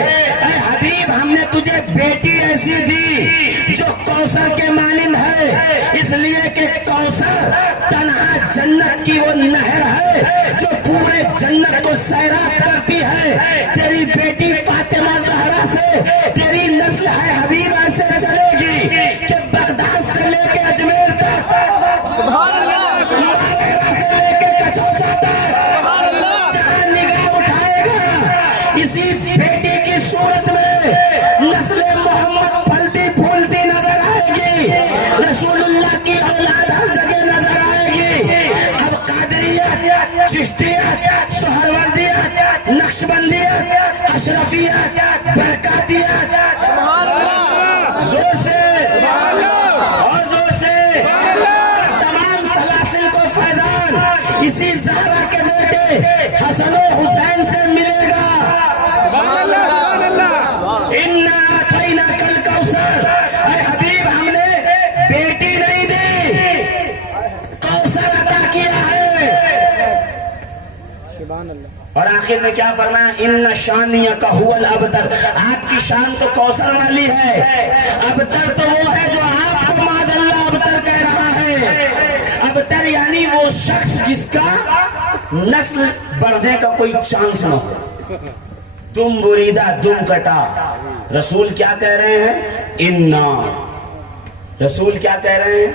اے حبیب ہم نے تجھے بیٹی ایسی دی جو کوثر کے مانند ہے، اس لیے کہ کوثر تنہا جنت کی وہ نہر ہے جو پورے جنت کو سیراب کرتی ہے۔ تیری بیٹی فاطمہ زہرا سے تیری نسل ہے حبیب ایسے چلے گی کہ بغداد سے لے کے اجمیر تک، سبحان اللہ۔ ماویرا سے لے کے کچوچا تک، جہاں نگاہ اٹھائے گا اسی بیٹی کی صورت میں نسل محمد پھلتی پھولتی نظر آئے گی، رسول اللہ کی اولاد ہر جگہ نظر آئے گی۔ اب قادریت، چشتیت، سہروردیت، نقشبندیت، اشرفیت، برکاتیت، سبحان اللہ۔ زور سے اور زور سے تمام سلاسل کو فیضان اسی زہرا کے بیٹے حسن و حسین سے ملے گا۔ اِنَّا أَعْطَيْنَاكَ الْكَوْثَرَ، اے حبیب ہم نے بیٹی نہیں دی، کوثر عطا کیا ہے۔ اور آخر میں کیا فرمایا؟ اِنَّ شَانِئَكَ هُوَ الْأَبْتَرُ، آپ کی شان تو کوثر والی ہے، ابتر تو وہ ہے جو آپ کو معاذ اللہ ابتر کہہ رہا ہے۔ ابتر یعنی وہ شخص جس کا نسل بڑھنے کا کوئی چانس نہ ہو، دم بریدہ، دم کٹا۔ رسول کیا کہہ رہے ہیں؟ اِنَّا، رسول کیا کہہ رہے ہیں؟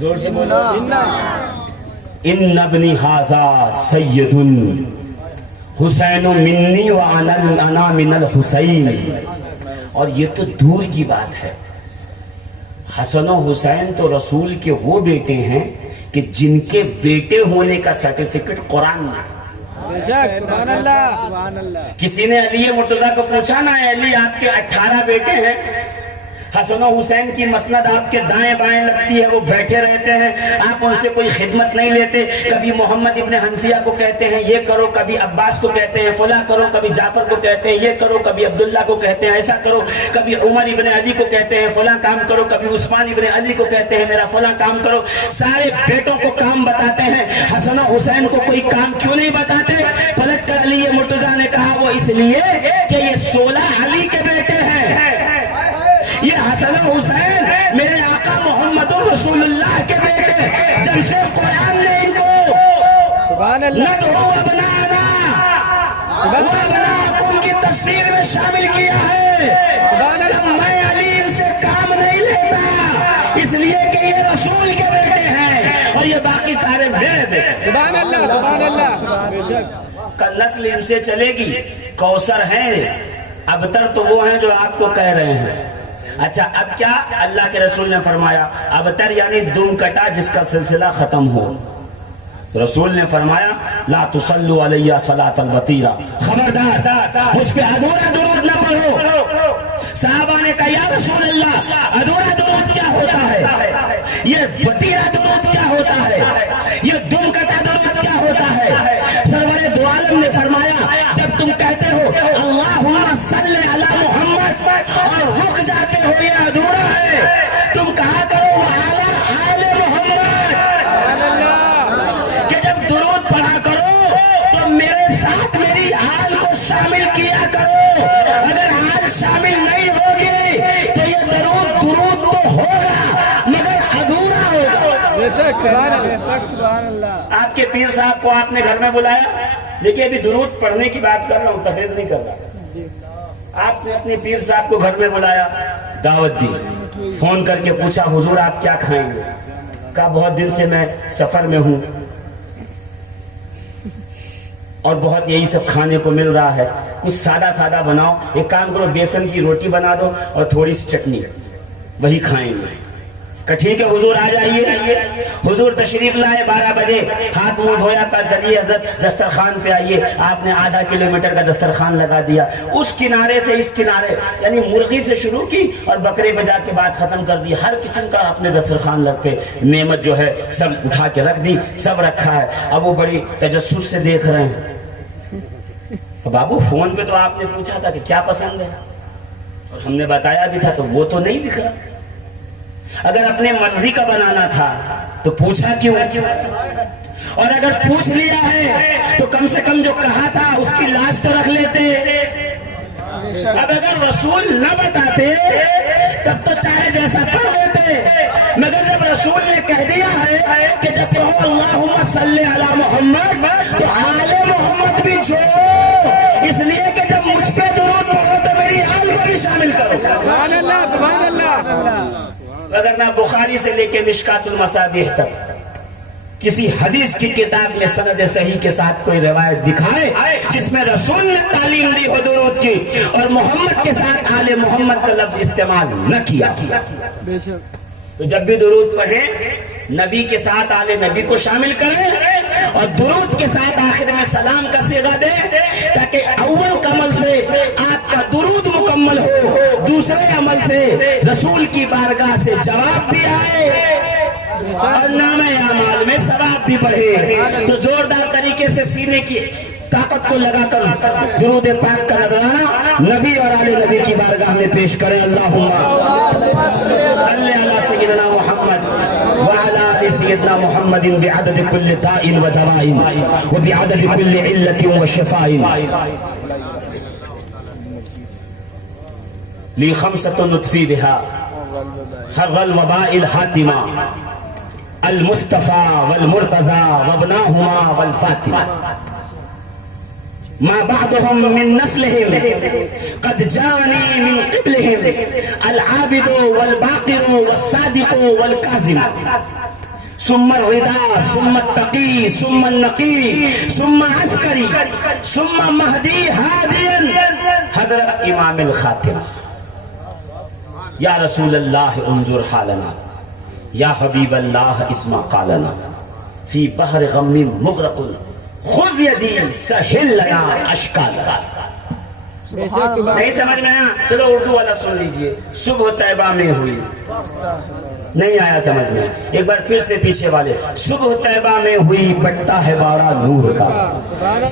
زور سے بولو۔ اِنَّ ابْنِي هَذَا سَيِّدٌ حسین منی وَأَنَا مِنَ الْحُسَيْنِ۔ اور یہ تو دور کی بات ہے، حسن و حسین تو رسول کے وہ بیٹے ہیں کہ جن کے بیٹے ہونے کا سرٹیفکیٹ قرآن میں ہے۔ سبحان اللہ۔ کسی نے علی مرتضیٰ کو پوچھا نا علی آپ کے 18 بیٹے ہیں، حسن و حسین کی مسند آپ کے دائیں بائیں لگتی ہے، وہ بیٹھے رہتے ہیں، آپ ان سے کوئی خدمت نہیں لیتے۔ کبھی محمد ابن حنفیہ کو کہتے ہیں یہ کرو، کبھی عباس کو کہتے ہیں فلاں کرو، کبھی جعفر کو کہتے ہیں یہ کرو، کبھی عبداللہ کو کہتے ہیں ایسا کرو، کبھی عمر ابن علی کو کہتے ہیں فلاں کام کرو، کبھی عثمان ابن علی کو کہتے ہیں میرا فلاں کام کرو۔ سارے بیٹوں کو کام بتاتے ہیں، حسن و حسین کو کوئی کام کیوں نہیں بتاتے؟ پلٹ کر علی مرتضیٰ نے کہا وہ اس لیے کہ یہ 16 علی کے بیٹے ہیں، یہ حسن و حسین میرے آقا محمد رسول اللہ کے بیٹے، جب سے قرآن نے ان کو ندعو ابنانا وابناکم کی تفسیر میں شامل کیا ہے، جب میں علی ان سے کام نہیں لیتا اس لیے کہ یہ رسول کے بیٹے ہیں اور یہ باقی سارے میرے بیٹے۔ سبحان اللہ، سبحان اللہ، بے شک۔ کا نسل ان سے چلے گی، کوثر ہیں، ابتر تو وہ ہیں جو آپ کو کہہ رہے ہیں۔ اچھا اب کیا اللہ کے رسول نے فرمایا؟ ابتر یعنی دم کٹا جس کا سلسلہ ختم ہو۔ رسول نے فرمایا لا تصلوا علیہ صلاۃ البطیرہ، خبردار مجھ پہ ادھورا درود نہ پڑھو۔ صحابہ نے کہا یا رسول اللہ ادھورا درود کیا ہوتا ہے، یہ بتیرا درود کیا ہوتا ہے، یہ دم کٹا درود کیا ہوتا ہے؟ سرور دو عالم نے فرمایا جب تم کہتے ہو اللہم صلی علی محمد اور رک جاتے ہو یہ ادھورا ہے، تم کہا کرو وعلی آل محمد، کہ جب درود پڑھا کرو تو میرے ساتھ میری آل کو شامل کیا کرو۔ اگر آل شامل نہیں ہوگی تو یہ درود تو ہوگا مگر ادھورا ہوگا۔ آپ کے پیر صاحب کو آپ نے گھر میں بلایا، دیکھیں ابھی درود پڑھنے کی بات کر رہا ہوں، تقریر نہیں کر رہا۔ آپ نے اپنے پیر صاحب کو گھر میں بلایا، دعوت دی، فون کر کے پوچھا حضور آپ کیا کھائیں گے؟ کہا بہت دن سے میں سفر میں ہوں اور بہت یہی سب کھانے کو مل رہا ہے، کچھ سادہ سادہ بناؤ، ایک کام کرو بیسن کی روٹی بنا دو اور تھوڑی سی چٹنی، وہی کھائیں گے۔ کہ ٹھیک ہے حضور آ جائیے۔ حضور تشریف لائے 12 بجے، ہاتھ منہ دھویا کر چلیے حضرت دسترخوان پہ آئیے۔ آپ نے آدھا کلومیٹر کا دسترخوان لگا دیا، اس کنارے سے اس کنارے، یعنی مرغی سے شروع کی اور بکرے پہ جا کے بات ختم کر دی۔ ہر قسم کا اپنے دسترخوان لگ پہ نعمت جو ہے سب اٹھا کے رکھ دی، سب رکھا ہے۔ اب وہ بڑی تجسس سے دیکھ رہے ہیں۔ بابو فون پہ تو آپ نے پوچھا تھا کہ کیا پسند ہے، اور ہم نے بتایا بھی تھا، تو وہ تو نہیں دکھ رہا۔ اگر اپنے مرضی کا بنانا تھا تو پوچھا کیوں؟ اور اگر پوچھ لیا ہے تو کم سے کم جو کہا تھا اس کی لاج تو رکھ لیتے۔ اب اگر رسول نہ بتاتے تب تو چاہے جیسا پڑھ لیتے، مگر جب رسول نے کہہ دیا ہے کہ جب کہو اللہم صلی علی محمد تو آل محمد بھی جوڑو، اس لیے کہ جب مجھ پہ درود پڑھو تو میری آل کو بھی شامل کرو۔ سبحان اللہ سبحان اللہ۔ اگر نہ بخاری سے لے کے مشکات المصابیح تک کسی حدیث کی کتاب میں سند صحیح کے ساتھ کوئی روایت دکھائے جس میں رسول نے تعلیم دی ہو درود کی اور محمد کے ساتھ آل محمد کا لفظ استعمال نہ کیا، بے شک۔ تو جب بھی درود پڑھیں نبی کے ساتھ آل نبی کو شامل کریں اور درود کے ساتھ آخر میں سلام کا صیغہ دیں، تاکہ اول عمل سے آپ کا درود مکمل ہو، دوسرے عمل سے رسول کی بارگاہ سے جواب بھی آئے اور نامہ اعمال میں ثواب بھی بڑھے۔ تو زوردار طریقے سے سینے کی طاقت کو لگا کر درود پاک کا نذرانہ نبی اور آل نبی کی بارگاہ میں پیش کریں۔ اللہم صلی علی سیدنا محمد وعلی آل سیدنا محمد بعدد کل داء و دواء وبعدد کل علت و شفاء لی خمسۃ نطفی بہا حر الوباء الحاتمہ المصطفى والمرتضى وابناهما والفاطمة ما بعضهم من نسلهم قد جاني من قبلهم العابد والباقر والصادق والكاظم ثم الرضا ثم التقي ثم النقي ثم عسكري ثم مهدي هاديا حضرت امام الخاتمہ۔ یا رسول اللہ انظر حالنا، یا حبیب اللہ اسمع قالنا، فی بحر غم مغرق خذ یدی سہل لنا اشکالنا۔ نہیں سمجھ میں آیا؟ چلو اردو والا سن لیجئے۔ صبح طیبہ میں ہوئی، نہیں آیا سمجھ میں؟ ایک بار پھر سے پیچھے والے، صبح طیبہ میں ہوئی بٹتا ہے بارہ نور کا،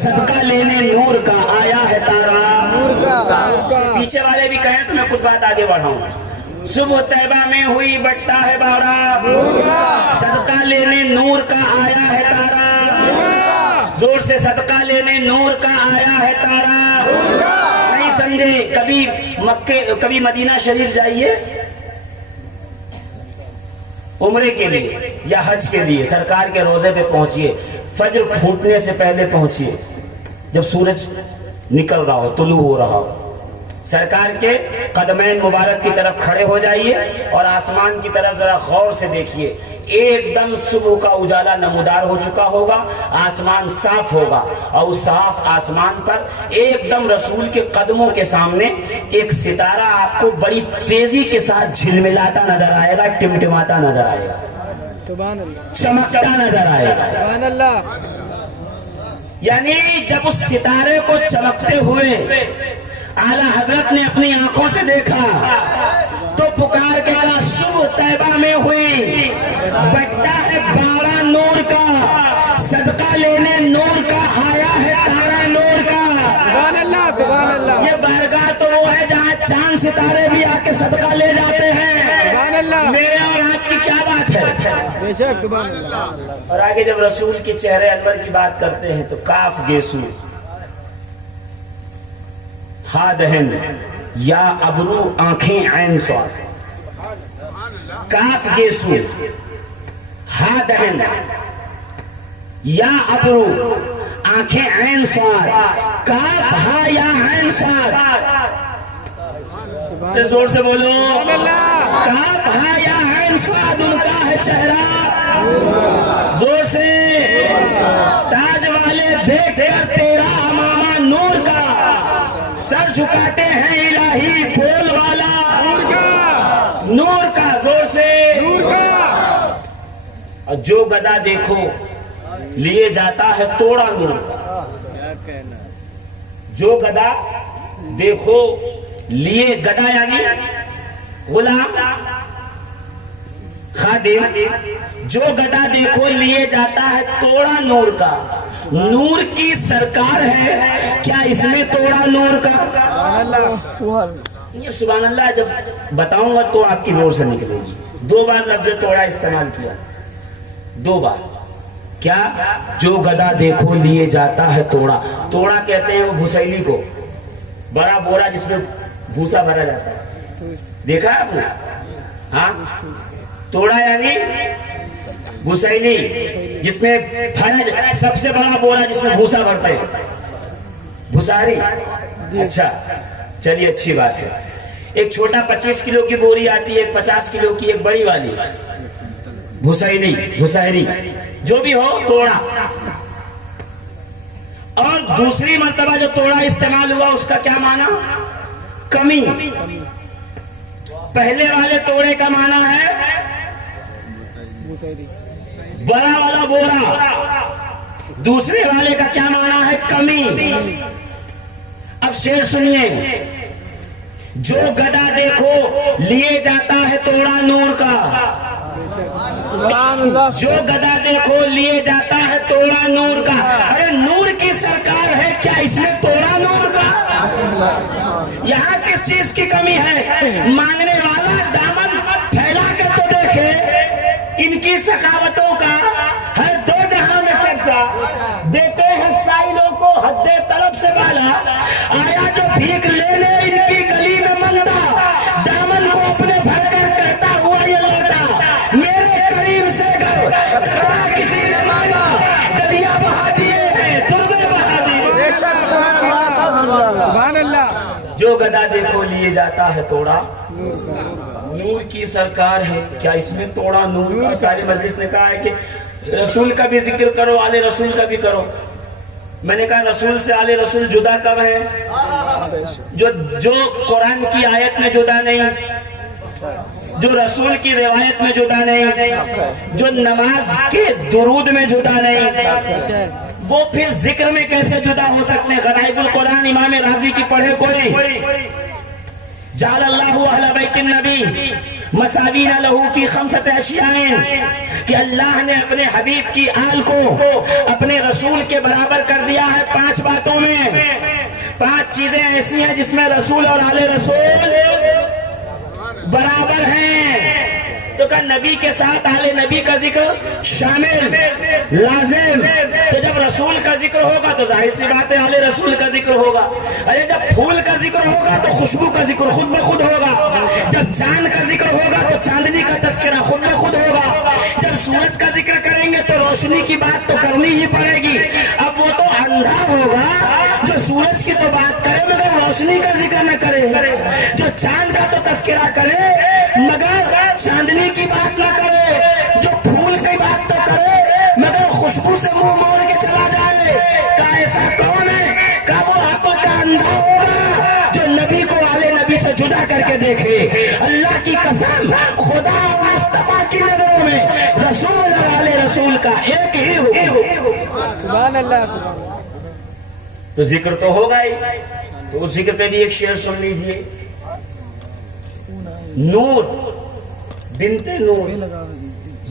صدقہ لینے نور کا آیا ہے تارا۔ پیچھے والے بھی کہیں تو میں کچھ بات آگے بڑھاؤں۔ صبح طیبہ میں ہوئی بٹتا ہے بارہ، صدقہ لینے نور کا آیا ہے تارا، زور سے صدقہ لینے نور کا آیا ہے تارا۔ نہیں سمجھے؟ کبھی مکے کبھی مدینہ شریف جائیے عمرے کے لیے یا حج کے لیے، سرکار کے روزے پہ پہنچیے، فجر پھوٹنے سے پہلے پہنچیے، جب سورج نکل رہا ہو، طلوع ہو رہا ہو، سرکار کے قدمین مبارک کی طرف کھڑے ہو جائیے اور آسمان کی طرف ذرا غور سے دیکھیے۔ ایک دم صبح کا اجالا نمودار ہو چکا ہوگا، آسمان صاف ہوگا، اور اس صاف آسمان پر ایک دم رسول کے قدموں کے سامنے ایک ستارہ آپ کو بڑی تیزی کے ساتھ جھلملاتا نظر آئے گا، ٹمٹماتا نظر آئے گا، سبحان اللہ، چمکتا نظر آئے گا۔ سبحان اللہ۔ یعنی جب اس ستارے کو چمکتے ہوئے اعلیٰ حضرت نے اپنی آنکھوں سے دیکھا تو پکار کے کہا صبح طیبہ میں ہوئی، بٹا ہے 12 نور کا، صدقہ لینے نور کا آیا ہے تارا نور کا۔ سبحان اللہ سبحان اللہ یہ بارگاہ تو وہ ہے جہاں چاند ستارے بھی آ کے صدقہ لے جاتے ہیں۔ سبحان اللہ میرے اور آپ کی کیا بات ہے؟ بے شک سبحان اللہ اور آگے جب رسول کے چہرے انور کی بات کرتے ہیں تو کاف گیسو ہا دہن یا ابرو آنکھیں عین سوار، کاف گیسو ہا دہن یا ابرو آنکھیں عین سوار، کاف ہا یا عین سوار، زور سے بولو، کاف ہا یا عین سواد ان کا ہے چہرہ، زور سے، تاج والے دیکھ کر تیرا امامہ نور کا، سر جھکاتے ہیں الہی بول والا نور کا، زور سے، اور جو گدا دیکھو لیے جاتا ہے توڑا نور کا، جو گدا دیکھو لیے، گدا یعنی غلام خادم، جو گدا دیکھو لیے جاتا ہے توڑا نور کا، نور کی سرکار ہے کیا اس میں توڑا نور کا؟ یہ سبحان اللہ جب بتاؤں گا تو آپ کی زور سے نکلے گی۔ 2 بار لفظ توڑا استعمال کیا، 2 بار، کیا؟ جو گدا دیکھو لیے جاتا ہے توڑا، توڑا کہتے ہیں وہ بھسیلی کو، بڑا بورا جس میں بھوسا بھرا جاتا ہے، دیکھا آپ نے؟ ہاں، توڑا یعنی بھسیلی جس میں بھرا، سب سے بڑا بورا جس میں بھوسا بھرتا ہے، بھساری۔ اچھا چلیے اچھی بات ہے، ایک چھوٹا 25 کلو کی بوری آتی ہے، ایک 50 کلو کی، ایک بڑی والی بھسیلی، بھسیری جو بھی ہو، توڑا۔ اور دوسری مرتبہ جو توڑا استعمال ہوا اس کا کیا معنی؟ کمی۔ پہلے والے توڑے کا معنی ہے بڑا والا بورا، دوسرے والے کا کیا معنی ہے؟ کمی۔ اب شعر سنیے، جو گدا دیکھو لیے جاتا ہے توڑا نور کا، جو گدا دیکھو لیے جاتا ہے توڑا نور کا، ارے نور کی سرکار ہے کیا اس میں توڑا نور کا؟ یہاں کس چیز کی کمی ہے؟ مانگنے والا دامن پھیلا کر تو دیکھے، ان کی سخاوتوں کا ہر 2 جہاں میں چرچا، دیتے ہیں سائلوں کو حد طلب سے بالا، آیا جو بھیک لینے ان کی گلی میں منتا، دامن کو اپنے بھر کر کہتا ہوا یہ لوٹا، میرے کریم سے گھر قطرہ کسی نے مانگا، دریا بہا دیے ہیں تربے بہا دیے۔ سبحان اللہ جو گدا دیکھو لیے جاتا ہے توڑا نور کی سرکار ہے کیا اس میں توڑا نور کا؟ ساری مجلس نے کہا ہے کہ رسول کا بھی ذکر کرو، آل رسول کا بھی کرو۔ میں نے کہا رسول سے آل رسول جدا کب ہے؟ جو قرآن کی آیت میں جدا نہیں، جو رسول کی روایت میں جدا نہیں، جو نماز کے درود میں جدا نہیں، وہ پھر ذکر میں کیسے جدا ہو سکتے ہیں؟ غرائب القرآن امام رازی کی پڑھے کوئی، جعل اللہ اہل بیت النبی مساوین لہو فی 5 اشیاء، کہ اللہ نے اپنے حبیب کی آل کو اپنے رسول کے برابر کر دیا ہے 5 باتوں میں۔ 5 چیزیں ایسی ہیں جس میں رسول اور آل رسول برابر ہیں، تو کہا نبی کے ساتھ آل نبی کا ذکر شامل لازم، تو جب رسول کا ذکر ہوگا تو ظاہر سی بات ہے آل رسول کا ذکر ہوگا، ارے جب پھول کا ذکر ہوگا تو خوشبو کا ذکر خود بخود ہوگا، جب چاند کا ذکر ہوگا تو چاندنی کا تذکرہ خود بخود ہوگا، جب سورج کا ذکر کریں گے تو روشنی کی بات تو کرنی ہی پڑے گی۔ اب وہ تو اندھا ہوگا جو سورج کی تو بات کرے مگر روشنی کا ذکر نہ کرے، جو چاند کا تو تذکرہ کرے مگر چاندنی کی بات نہ کرے، جو پھول کی بات تو کرے مگر خوشبو سے منہ موڑ کے چلا جائے، کہا ایسا کون ہے؟ کہا وہ عقل کا اندھا ہوگا جو نبی کو آل نبی سے جدا کر کے دیکھے۔ اللہ کی قسم، خدا اور مصطفیٰ کی نظروں میں رسول اور آل رسول کا ایک ہی حکم۔ سبحان اللہ تو ذکر تو ہوگا ہی، تو اس ذکر پہ بھی ایک شعر سن لیجئے. نور بنت نور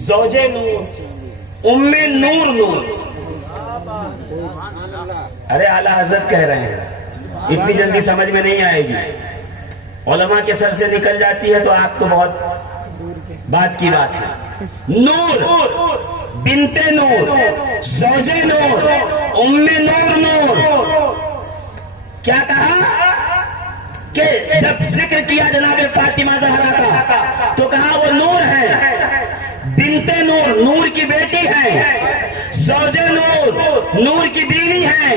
زوج نور ام نور نور. ارے اعلیٰ حضرت کہہ رہے ہیں، اتنی جلدی سمجھ میں نہیں آئے گی. علماء کے سر سے نکل جاتی ہے تو آپ تو بہت بات کی بات ہے. نور بنت نور زوج نور ام نور نور. کیا کہا کہ جب ذکر کیا جناب فاطمہ زہرا کا تو کہا وہ نور ہے، بنت نور نور کی بیٹی ہے، زوج نور نور کی بیوی ہے،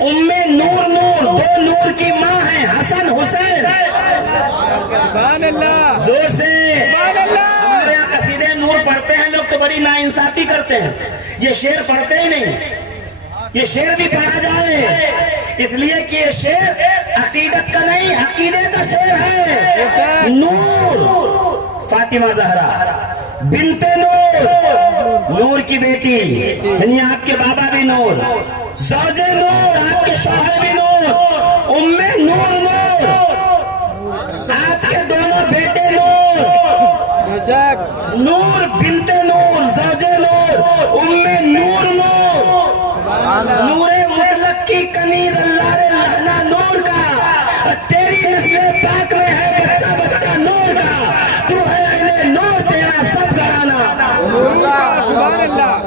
ام نور نور دو نور کی ماں ہے، حسن حسین. سبحان اللہ زور سے. سبحان اللہ. ہمارے یہاں قصیدے نور پڑھتے ہیں لوگ تو بڑی ناانصافی کرتے ہیں، یہ شعر پڑھتے ہی نہیں. یہ شعر بھی پڑھا جائے اس لیے کہ یہ شعر عقیدت کا نہیں عقیدے کا شعر ہے. نور فاطمہ زہرا بنت نور نور کی بیٹی یعنی آپ کے بابا بھی نور، زوج نور آپ کے شوہر بھی نور، ام نور نور آپ کے دونوں بیٹے نور. بے شک. نور بنت نور زوج نور ام نور نور. نور مطلق کی کنیز اللہ نے لہنا نور کا، تیری نسل پاک میں ہے بچہ بچہ نور کا. تو ہے اہل نور تیرا سب گھرانہ. سبحان اللہ.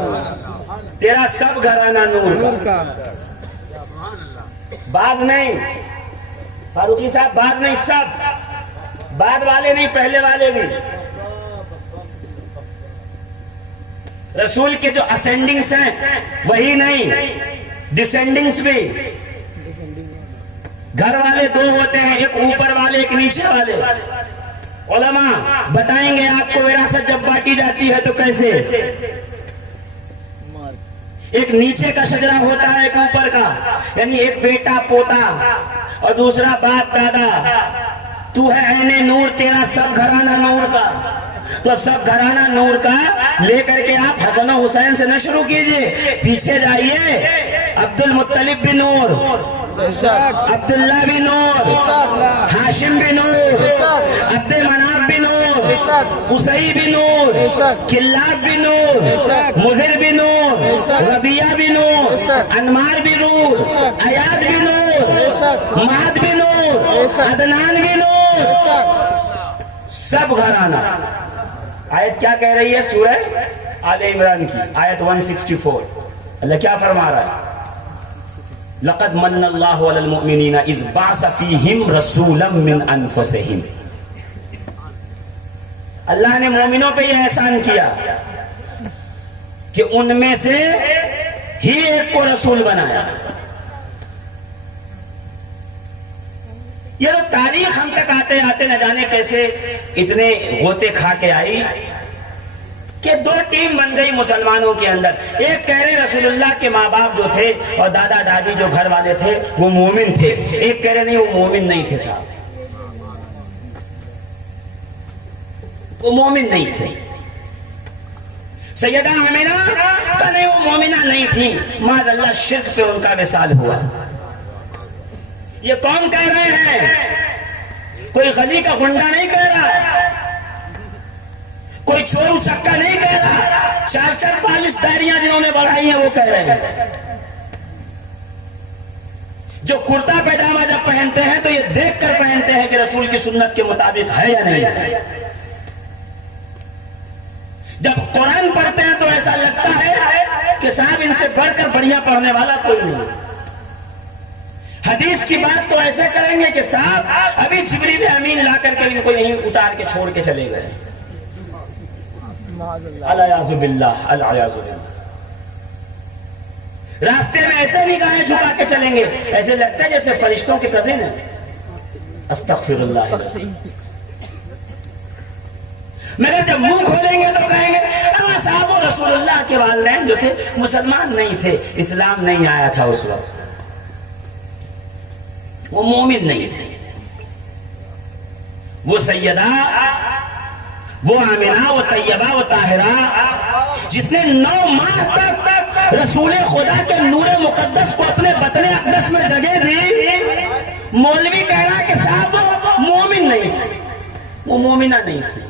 تیرا سب گھرانہ نور کا. بعد نہیں فاروقی صاحب، بعد نہیں، سب بعد والے نہیں پہلے والے بھی. رسول کے جو اسینڈنگز ہیں وہی نہیں، ڈسینڈنگز بھی. گھر والے دو ہوتے ہیں، ایک اوپر والے ایک نیچے والے. علماء بتائیں گے آپ کو وراثت جب بانٹی جاتی ہے تو کیسے. ایک نیچے کا شجرہ ہوتا ہے ایک اوپر کا، یعنی ایک بیٹا پوتا اور دوسرا باپ دادا. تو ہے عین نور تیرا سب گھرانہ نور کا. تو اب سب گھرانہ نور کا لے کر کے آپ حسن و حسین سے نہ شروع کیجئے، پیچھے جائیے. عبد المطلب بھی نور، عبداللہ بھی نور، ہاشم بھی نور، عبد مناف بھی نور، قصی بھی نور، کلاب بھی نور، مضر بھی نور، ربیہ بھی نور، انمار بھی نور، ایاد بھی نور، ماد بھی نور، عدنان بھی نور. سب گھرانہ. آیت کیا کہہ رہی ہے؟ سورہ آل عمران کی آیت 164. اللہ کیا فرما رہا ہے؟ لقد من اللہ علی المؤمنین اذ بعث فیہم رسولا من انفسہم. اللہ نے مومنوں پہ یہ احسان کیا کہ ان میں سے ہی ایک کو رسول بنایا. یہ تاریخ ہم تک آتے آتے نہ جانے کیسے اتنے غوطے کھا کے آئی کہ دو ٹیم بن گئی مسلمانوں کے اندر. ایک کہہ رہے رسول اللہ کے ماں باپ جو تھے اور دادا دادی جو گھر والے تھے وہ مومن تھے. ایک کہہ رہے نہیں وہ مومن نہیں تھے صاحب، وہ مومن نہیں تھے. سیدہ آمینہ کہ نہیں وہ مومنہ نہیں تھی، معاذ اللہ شرک پہ ان کا وصال ہوا. یہ کون کہہ رہے ہیں؟ کوئی گلی کا گنڈا نہیں کہہ رہا، کوئی چورو چکا نہیں کہہ رہا، 4 پالش داڑیاں جنہوں نے بڑھائی ہیں وہ کہہ رہے ہیں. جو کرتا پیجامہ جب پہنتے ہیں تو یہ دیکھ کر پہنتے ہیں کہ رسول کی سنت کے مطابق ہے یا نہیں. جب قرآن پڑھتے ہیں تو ایسا لگتا ہے کہ صاحب ان سے بڑھ کر بڑھیا پڑھنے والا کوئی نہیں. حدیث کی بات تو ایسے کریں گے کہ صاحب ابھی جبریل امین لا کر کے ان کو یہیں اتار کے چھوڑ کے چلے گئے. الیاذ باللہ الیاذ باللہ. راستے میں ایسے نگاہیں جھکا کے چلیں گے ایسے لگتا ہے جیسے فرشتوں کے کزن ہیں. استغفر اللہ. مگر جب منہ کھولیں گے تو کہیں گے اما صاحب وہ رسول اللہ کے والدین جو تھے مسلمان نہیں تھے، اسلام نہیں آیا تھا اس وقت، وہ مومن نہیں تھے. وہ سیدہ وہ آمنہ، وہ طیبہ، وہ طاہرہ، جس نے 9 ماہ تک رسول خدا کے نور مقدس کو اپنے بطن اقدس میں جگہ دی، مولوی کہہ رہا ہے کہ صاحب وہ مومن نہیں تھی، وہ مومنہ نہیں تھی۔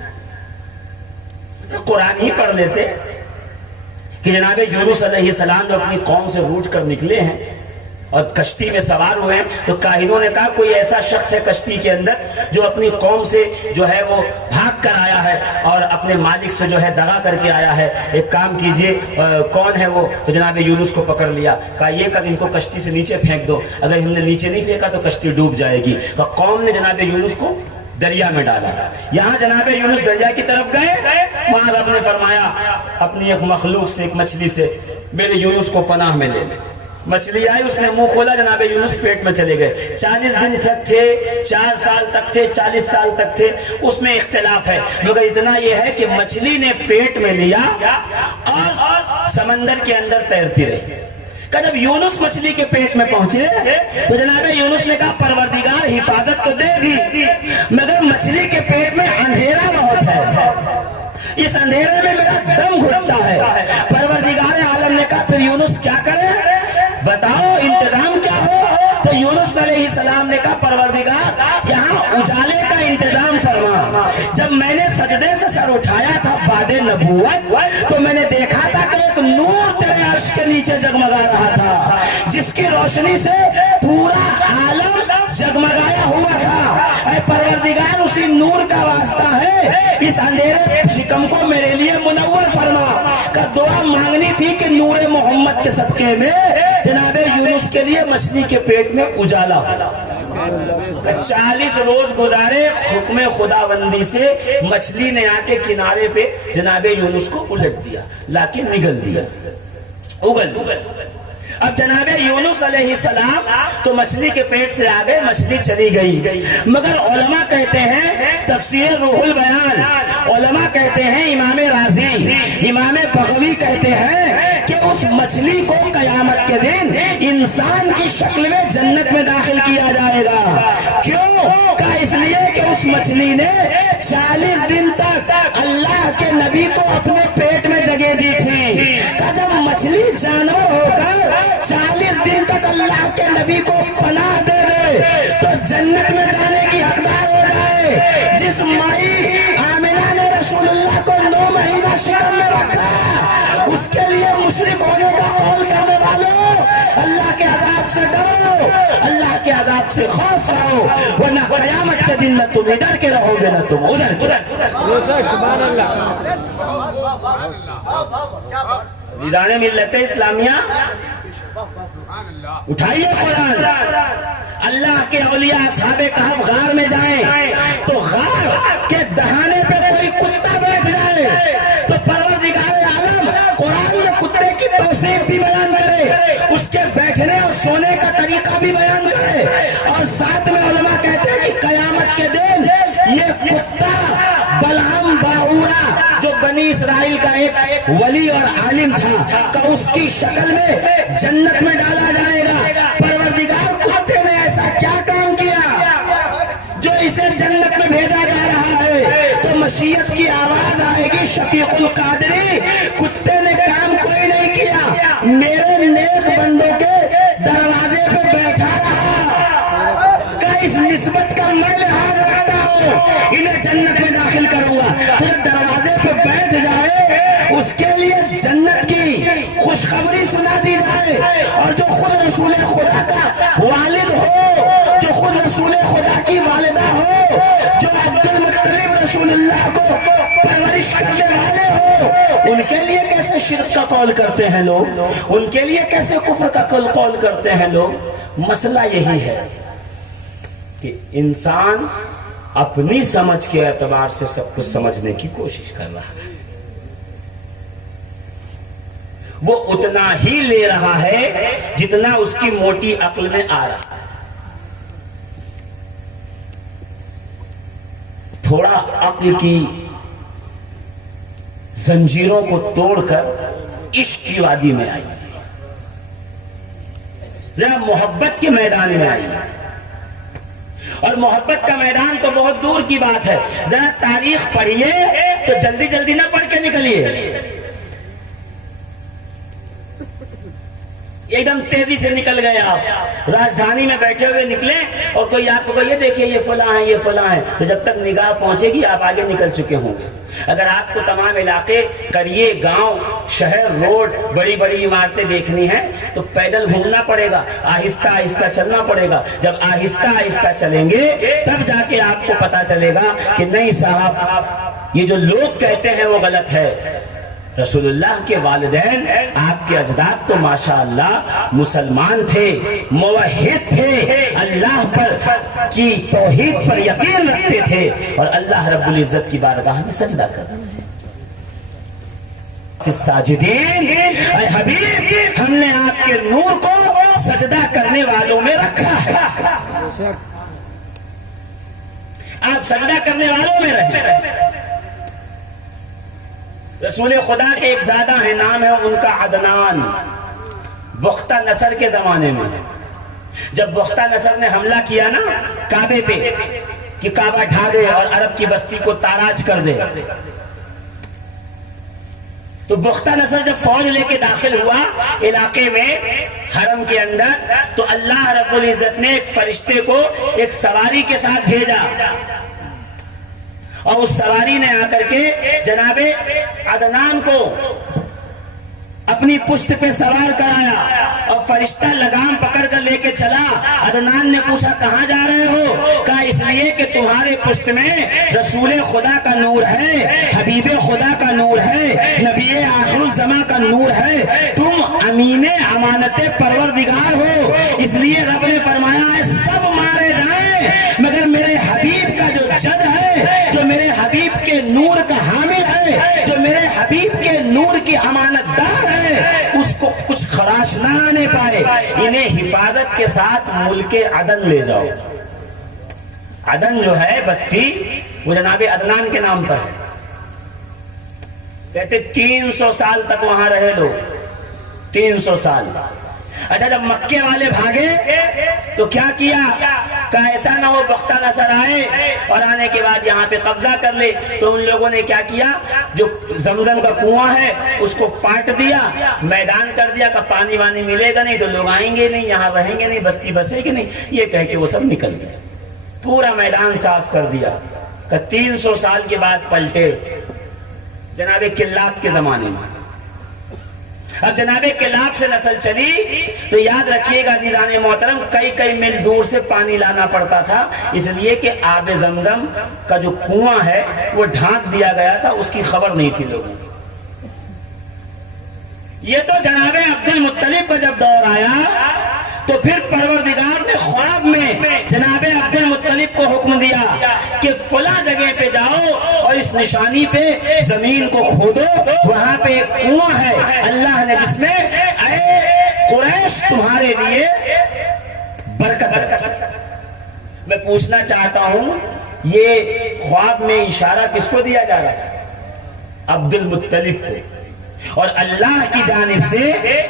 قرآن ہی پڑھ لیتے کہ جناب یونس علیہ السلام جو اپنی قوم سے روٹ کر نکلے ہیں اور کشتی میں سوار ہوئے ہیں، تو کاہنوں نے کہا کوئی ایسا شخص ہے کشتی کے اندر جو اپنی قوم سے جو ہے وہ بھاگ کر آیا ہے اور اپنے مالک سے جو ہے دغا کر کے آیا ہے، ایک کام کیجئے، کون ہے وہ؟ تو جناب یونس کو پکڑ لیا، کہا یہ کد ان کو کشتی سے نیچے پھینک دو، اگر ہم نے نیچے نہیں پھینکا تو کشتی ڈوب جائے گی۔ تو قوم نے جناب یونس کو دریا میں ڈالا۔ یہاں جناب یونس دریا کی طرف گئے، وہاں رب نے فرمایا اپنی ایک مخلوق سے، ایک مچھلی سے، میرے یونس کو پناہ میں لے لے۔ مچھلی آئی، اس نے منہ کھولا، جناب یونس پیٹ میں چلے گئے۔ 40 دن تک تھے، 4 سال تک تھے، 40 سال تک تھے، اس میں اختلاف ہے، مگر اتنا یہ ہے کہ مچھلی نے پیٹ میں لیا اور سمندر کے اندر تیرتی رہی۔ کہ جب یونس مچھلی کے پیٹ میں پہنچے تو جناب یونس نے کہا پروردگار حفاظت تو دے دی، مگر مچھلی کے پیٹ میں اندھیرا بہت ہے، اس اندھیرے میں میرا دم گھٹتا ہے۔ پروردگار عالم نے کہا پھر یونس کیا کرے، بتاؤ انتظام کیا ہو؟ تو یونس علیہ السلام نے کہا پروردگار یہاں اجالے کا انتظام فرما۔ جب میں نے سجدے سے سر اٹھایا تھا بعد نبوت، تو میں نے دیکھا تھا کہ ایک نور تیرے عرش کے نیچے جگمگا رہا تھا، جس کی روشنی سے پورا عالم جگمگایا ہوا تھا۔ اے پروردگار اسی نور کا واسطہ ہے، اس اندھیرے شکم کو میرے لیے منور فرما۔ کا دعا مانگنی تھی کہ نور محمد کے صدقے میں جناب یونس کے لیے مچھلی کے پیٹ میں اجالا ہو۔ 40 روز گزارے، حکم خداوندی سے مچھلی نے آ کے کنارے پہ جناب یونس کو الٹ دیا، لیکن نگل دیا، اگل۔ اب جناب یونس علیہ السلام تو مچھلی کے پیٹ سے آگئے، مچھلی چلی گئی، مگر علماء کہتے ہیں، تفسیر روح البیان علماء کہتے ہیں، امام رازی، امام بغوی کہتے ہیں کہ اس مچھلی کو قیامت کے دن انسان کی شکل میں جنت میں داخل کیا جائے گا۔ کیوں؟ کہ اس لیے کہ اس مچھلی نے 40 دن تک اللہ کے نبی کو اپنے پیٹ میں جگہ دی تھی۔ کہ جب مچھلی جانور ہو کر 40 دن تک اللہ کے نبی کو پناہ دے دے تو جنت میں جانے کی حقدار ہو جائے۔ جس مائی آمنہ نے رسول اللہ کو 9 مہینہ شکم میں رکھا، اس کے لیے مشرک ہونے کا قول کرنے والوں، اللہ کے عذاب سے ڈرو، اللہ کے عذاب سے خوف کرو، ورنہ قیامت کے دن نہ تم ادھر کے رہو گے نہ تم ادھر کے۔ سبحان اللہ۔ عزیزان ملت اسلامیہ، اٹھائیے قرآن۔ اللہ کے اولیاء اصحاب کہف غار میں جائیں تو غار کے دہانے پہ کوئی کتا بیٹھ جائے تو پروردگار عالم قرآن میں کتے کی توصیف بھی بیان کرے، اس کے بیٹھنے اور سونے کا طریقہ بھی بیان کرے، اور ساتھ میں علماء کہتے ہیں کہ قیامت کے دن یہ کتا بلعام باعورہ جو بنی اسرائیل کا ایک ولی اور عالم تھا کہ اس کی شکل میں جنت میں ڈالا جائے گا۔ پروردگار کتے نے ایسا کیا کام کیا جو اسے جنت میں بھیجا جا رہا ہے؟ تو مشیت کی آواز آئے گی، شفیق القادری کتے نے کام کوئی نہیں کیا، میرے نیک بندوں کے دروازے پہ بیٹھا رہا کہ اس نسبت کا میں لحاظ رکھتا ہوں، انہیں جنت میں داخل کروں گا۔ تو جو دروازے پہ بیٹھ جائے اس کے لیے جنت کی خوشخبری سنا دی جائے، اور جو خود رسول خدا کا والد ہو، جو خود رسول خدا کی والدہ ہو، جو عبد المطلب رسول اللہ کو پرورش کرنے والے ہو، ان کے لیے کیسے شرک کا قول کرتے ہیں لوگ، ان کے لیے کیسے کفر کا قول کرتے ہیں لوگ؟ مسئلہ یہی ہے کہ انسان اپنی سمجھ کے اعتبار سے سب کچھ سمجھنے کی کوشش کر رہا ہے، وہ اتنا ہی لے رہا ہے جتنا اس کی موٹی عقل میں آ رہا ہے۔ تھوڑا عقل کی زنجیروں کو توڑ کر عشق کی وادی میں آئی، ذرا محبت کے میدان میں آئی، اور محبت کا میدان تو بہت دور کی بات ہے، ذرا تاریخ پڑھیے تو جلدی جلدی نہ پڑھ کے نکلیے، ایک دم تیزی سے نکل گئے آپ، راجدھانی میں بیٹھے ہوئے نکلے اور کوئی آپ کو یہ دیکھیے یہ فلاں ہیں یہ فلاں ہیں، تو جب تک نگاہ پہنچے گی آپ آگے نکل چکے ہوں گے۔ اگر آپ کو تمام علاقے، قریے، گاؤں، شہر، روڈ، بڑی بڑی عمارتیں دیکھنی ہیں تو پیدل گھومنا پڑے گا، آہستہ آہستہ چلنا پڑے گا۔ جب آہستہ آہستہ چلیں گے تب جا کے آپ کو پتا چلے گا کہ نہیں صاحب یہ جو لوگ کہتے ہیں وہ غلط ہے۔ رسول اللہ کے والدین، آپ کے اجداد تو ماشاءاللہ مسلمان تھے، موحد تھے، اللہ پر کی توحید پر یقین رکھتے تھے اور اللہ رب العزت کی بارگاہ میں سجدہ کرتے تھے۔ ساجدین، اے حبیب ہم نے آپ کے نور کو سجدہ کرنے والوں میں رکھا ہے، آپ سجدہ کرنے والوں میں رہیں۔ رسول خدا کے ایک دادا ہیں، نام ہے ان کا عدنان، بختہ نصر کے زمانے میں جب بختہ نصر نے حملہ کیا نا کعبے پہ کہ کعبہ ڈھا دے اور عرب کی بستی کو تاراج کر دے، تو بختہ نصر جب فوج لے کے داخل ہوا علاقے میں حرم کے اندر، تو اللہ رب العزت نے ایک فرشتے کو ایک سواری کے ساتھ بھیجا اور اس سواری نے آ کر کے جناب عدنان کو اپنی پشت پہ سوار کرایا اور فرشتہ لگام پکڑ کر لے کے چلا۔ عدنان نے پوچھا کہاں جا رہے ہو؟ کہا اس لیے کہ تمہارے پشت میں رسول خدا کا نور ہے، حبیب خدا کا نور ہے، نبی آخر الزماں کا نور ہے، تم امین امانت پروردگار ہو، اس لیے رب نے فرمایا ہے سب مارے جائیں مگر میرے حبیب کا جو جد ہے، جو میرے حبیب کے نور کا حامل ہے، جو میرے حبیب کے نور کی امانت دار ہے، اس کو کچھ خراش نہ آنے پائے، انہیں حفاظت کے ساتھ ملک عدن لے جاؤ۔ عدن جو ہے بستی وہ جناب عدنان کے نام پر ہے، کہتے 300 سال تک وہاں رہے لوگ، 300 سال۔ اچھا جب مکے والے بھاگے تو کیا کیا؟ کہا ایسا نہ ہو بختہ نصر آئے اور آنے کے بعد یہاں پہ قبضہ کر لے، تو ان لوگوں نے کیا کیا؟ جو زمزم کا کنواں ہے اس کو پاٹ دیا، میدان کر دیا کہ پانی وانی ملے گا نہیں تو لوگ آئیں گے نہیں، یہاں رہیں گے نہیں، بستی بسے گی نہیں، یہ کہہ کے وہ سب نکل گئے، پورا میدان صاف کر دیا۔ کہ 300 سال کے بعد پلٹے جناب کلاب کے زمانے میں۔ اب جناب کلاب سے نسل چلی تو یاد رکھیے گا عزیزان محترم، کئی میل دور سے پانی لانا پڑتا تھا، اس لیے کہ آب زمزم کا جو کنواں ہے وہ ڈھانک دیا گیا تھا، اس کی خبر نہیں تھی لوگوں کو۔ یہ تو جناب عبد المطلب کا جب دور آیا تو پھر پروردگار نے خواب میں جناب عبد المطلب کو حکم دیا کہ فلاں جگہ پہ جاؤ اور اس نشانی پہ زمین کو کھودو، وہاں پہ ایک کنواں ہے اللہ نے جس میں اے قریش تمہارے لیے برکت رکھی۔ میں پوچھنا چاہتا ہوں یہ خواب میں اشارہ کس کو دیا جا رہا ہے؟ عبد المطلب کو، اور اللہ کی جانب سے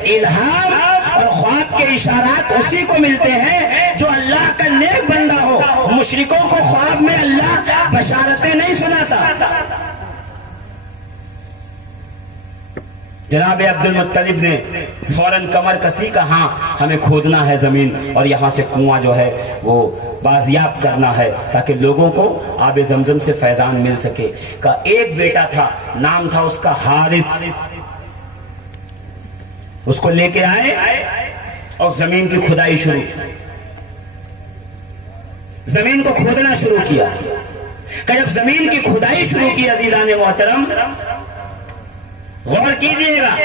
الہام اور خواب کے اشارات اسی کو ملتے ہیں جو اللہ کا نیک بندہ ہو۔ مشرکوں کو خواب میں اللہ بشارتیں نہیں سناتا۔ جناب عبد المطلب نے فوراً کمر کسی کا ہاں ہمیں کھودنا ہے زمین اور یہاں سے کنواں جو ہے وہ بازیاب کرنا ہے تاکہ لوگوں کو آب زمزم سے فیضان مل سکے۔ کا ایک بیٹا تھا، نام تھا اس کا حارث، اس کو لے کے آئے اور زمین کی کھدائی شروع کی، زمین کو کھودنا شروع کیا۔ کہ جب زمین کی کھدائی شروع کی عزیزان محترم غور کیجئے گا،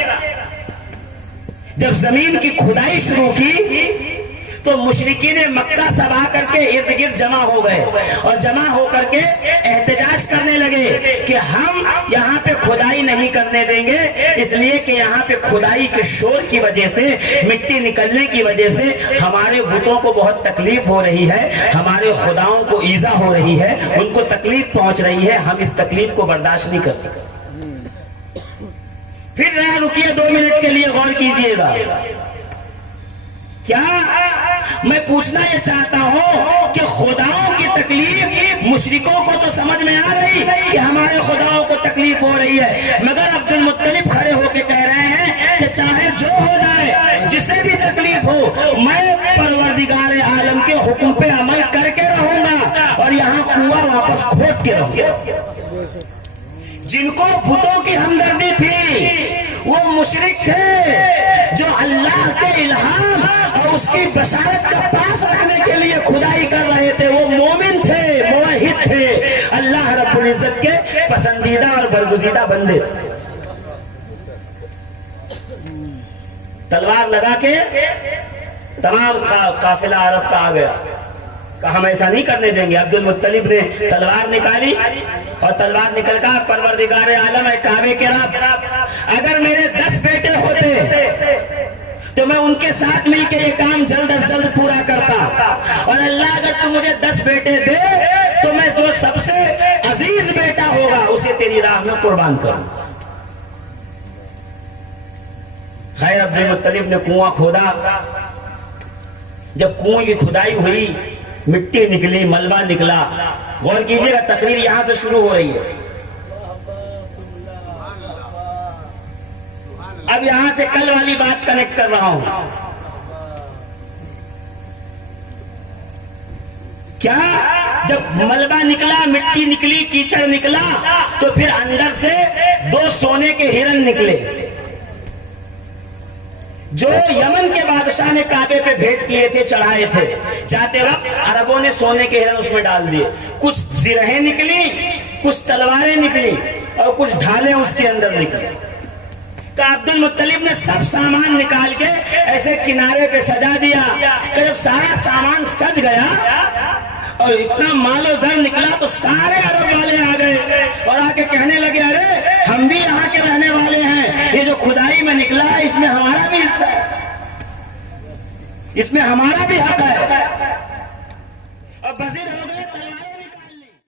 جب زمین کی کھدائی شروع کی تو مشرکین مکہ سب آ کر کے ارد گرد جمع ہو گئے اور جمع ہو کر کے احتجاج کرنے لگے کہ ہم یہاں پہ کھدائی نہیں کرنے دیں گے، اس لیے کہ یہاں پہ کھدائی کے شور کی وجہ سے، مٹی نکلنے کی وجہ سے ہمارے بتوں کو بہت تکلیف ہو رہی ہے، ہمارے خداؤں کو ایذا ہو رہی ہے، ان کو تکلیف پہنچ رہی ہے، ہم اس تکلیف کو برداشت نہیں کر سکتے۔ پھر ذرا رکیے 2 منٹ کے لیے غور کیجئے گا۔ کیا میں پوچھنا یہ چاہتا ہوں کہ خداؤں کی تکلیف مشرکوں کو تو سمجھ میں آ رہی کہ ہمارے خداؤں کو تکلیف ہو رہی ہے، مگر عبد المطلب کھڑے ہو کے کہہ رہے ہیں کہ چاہے جو ہو جائے، جسے بھی تکلیف ہو، میں پروردگار عالم کے حکم پہ عمل کر کے رہوں گا اور یہاں کنواں واپس کھود کے رہوں گا۔ جن کو بتوں کی ہمدردی تھی وہ مشرک تھے، جو اللہ کے الہام اور اس کی بشارت کا پاس رکھنے کے لیے خدائی کر رہے تھے، وہ مومن تھے، موحد تھے، اللہ رب العزت کے پسندیدہ اور برگزیدہ بندے تھے۔ تلوار لگا کے تمام قافلہ عرب کا آ گیا، کہا ہم ایسا نہیں کرنے دیں گے۔ عبد المطلب نے تلوار نکالی اور تلوار نکل کر پروردگار عالم ہے کعبے کے رب، اگر میرے 10 بیٹے ہوتے تو میں ان کے ساتھ مل کے یہ کام جلد از جلد پورا کرتا، اور اللہ اگر تو مجھے 10 بیٹے دے تو میں جو سب سے عزیز بیٹا ہوگا اسے تیری راہ میں قربان کروں۔ خیر عبد المطلب نے کنواں کھودا، جب کنویں کی کھدائی ہوئی مٹی نکلی، ملبہ نکلا۔ غور کیجئے گا تقریر یہاں سے شروع ہو رہی ہے، اب یہاں سے کل والی بات کنیکٹ کر رہا ہوں۔ کیا جب ملبہ نکلا، مٹی نکلی، کیچڑ نکلا، تو پھر اندر سے 2 سونے کے ہرن نکلے جو یمن کے بادشاہ نے کعبے پہ بھیٹ کیے تھے، چڑھائے تھے۔ جاتے وقت عربوں نے سونے کے ہرن اس میں ڈال دیے، کچھ زرہیں نکلی، کچھ تلواریں نکلی اور کچھ ڈھالیں اس کے اندر نکلی۔ کہ عبد المطلب نے سب سامان نکال کے ایسے کنارے پہ سجا دیا کہ جب سارا سامان سج گیا اور اتنا مال و زر نکلا تو سارے عرب والے آ گئے اور آ کے کہنے لگے ارے ہم بھی یہاں کے رہنے والے ہیں، یہ جو کھدائی میں نکلا ہے اس میں ہمارا بھی حصہ ہے، اس میں ہمارا بھی حق ہے۔ اور بزیر ہو گئے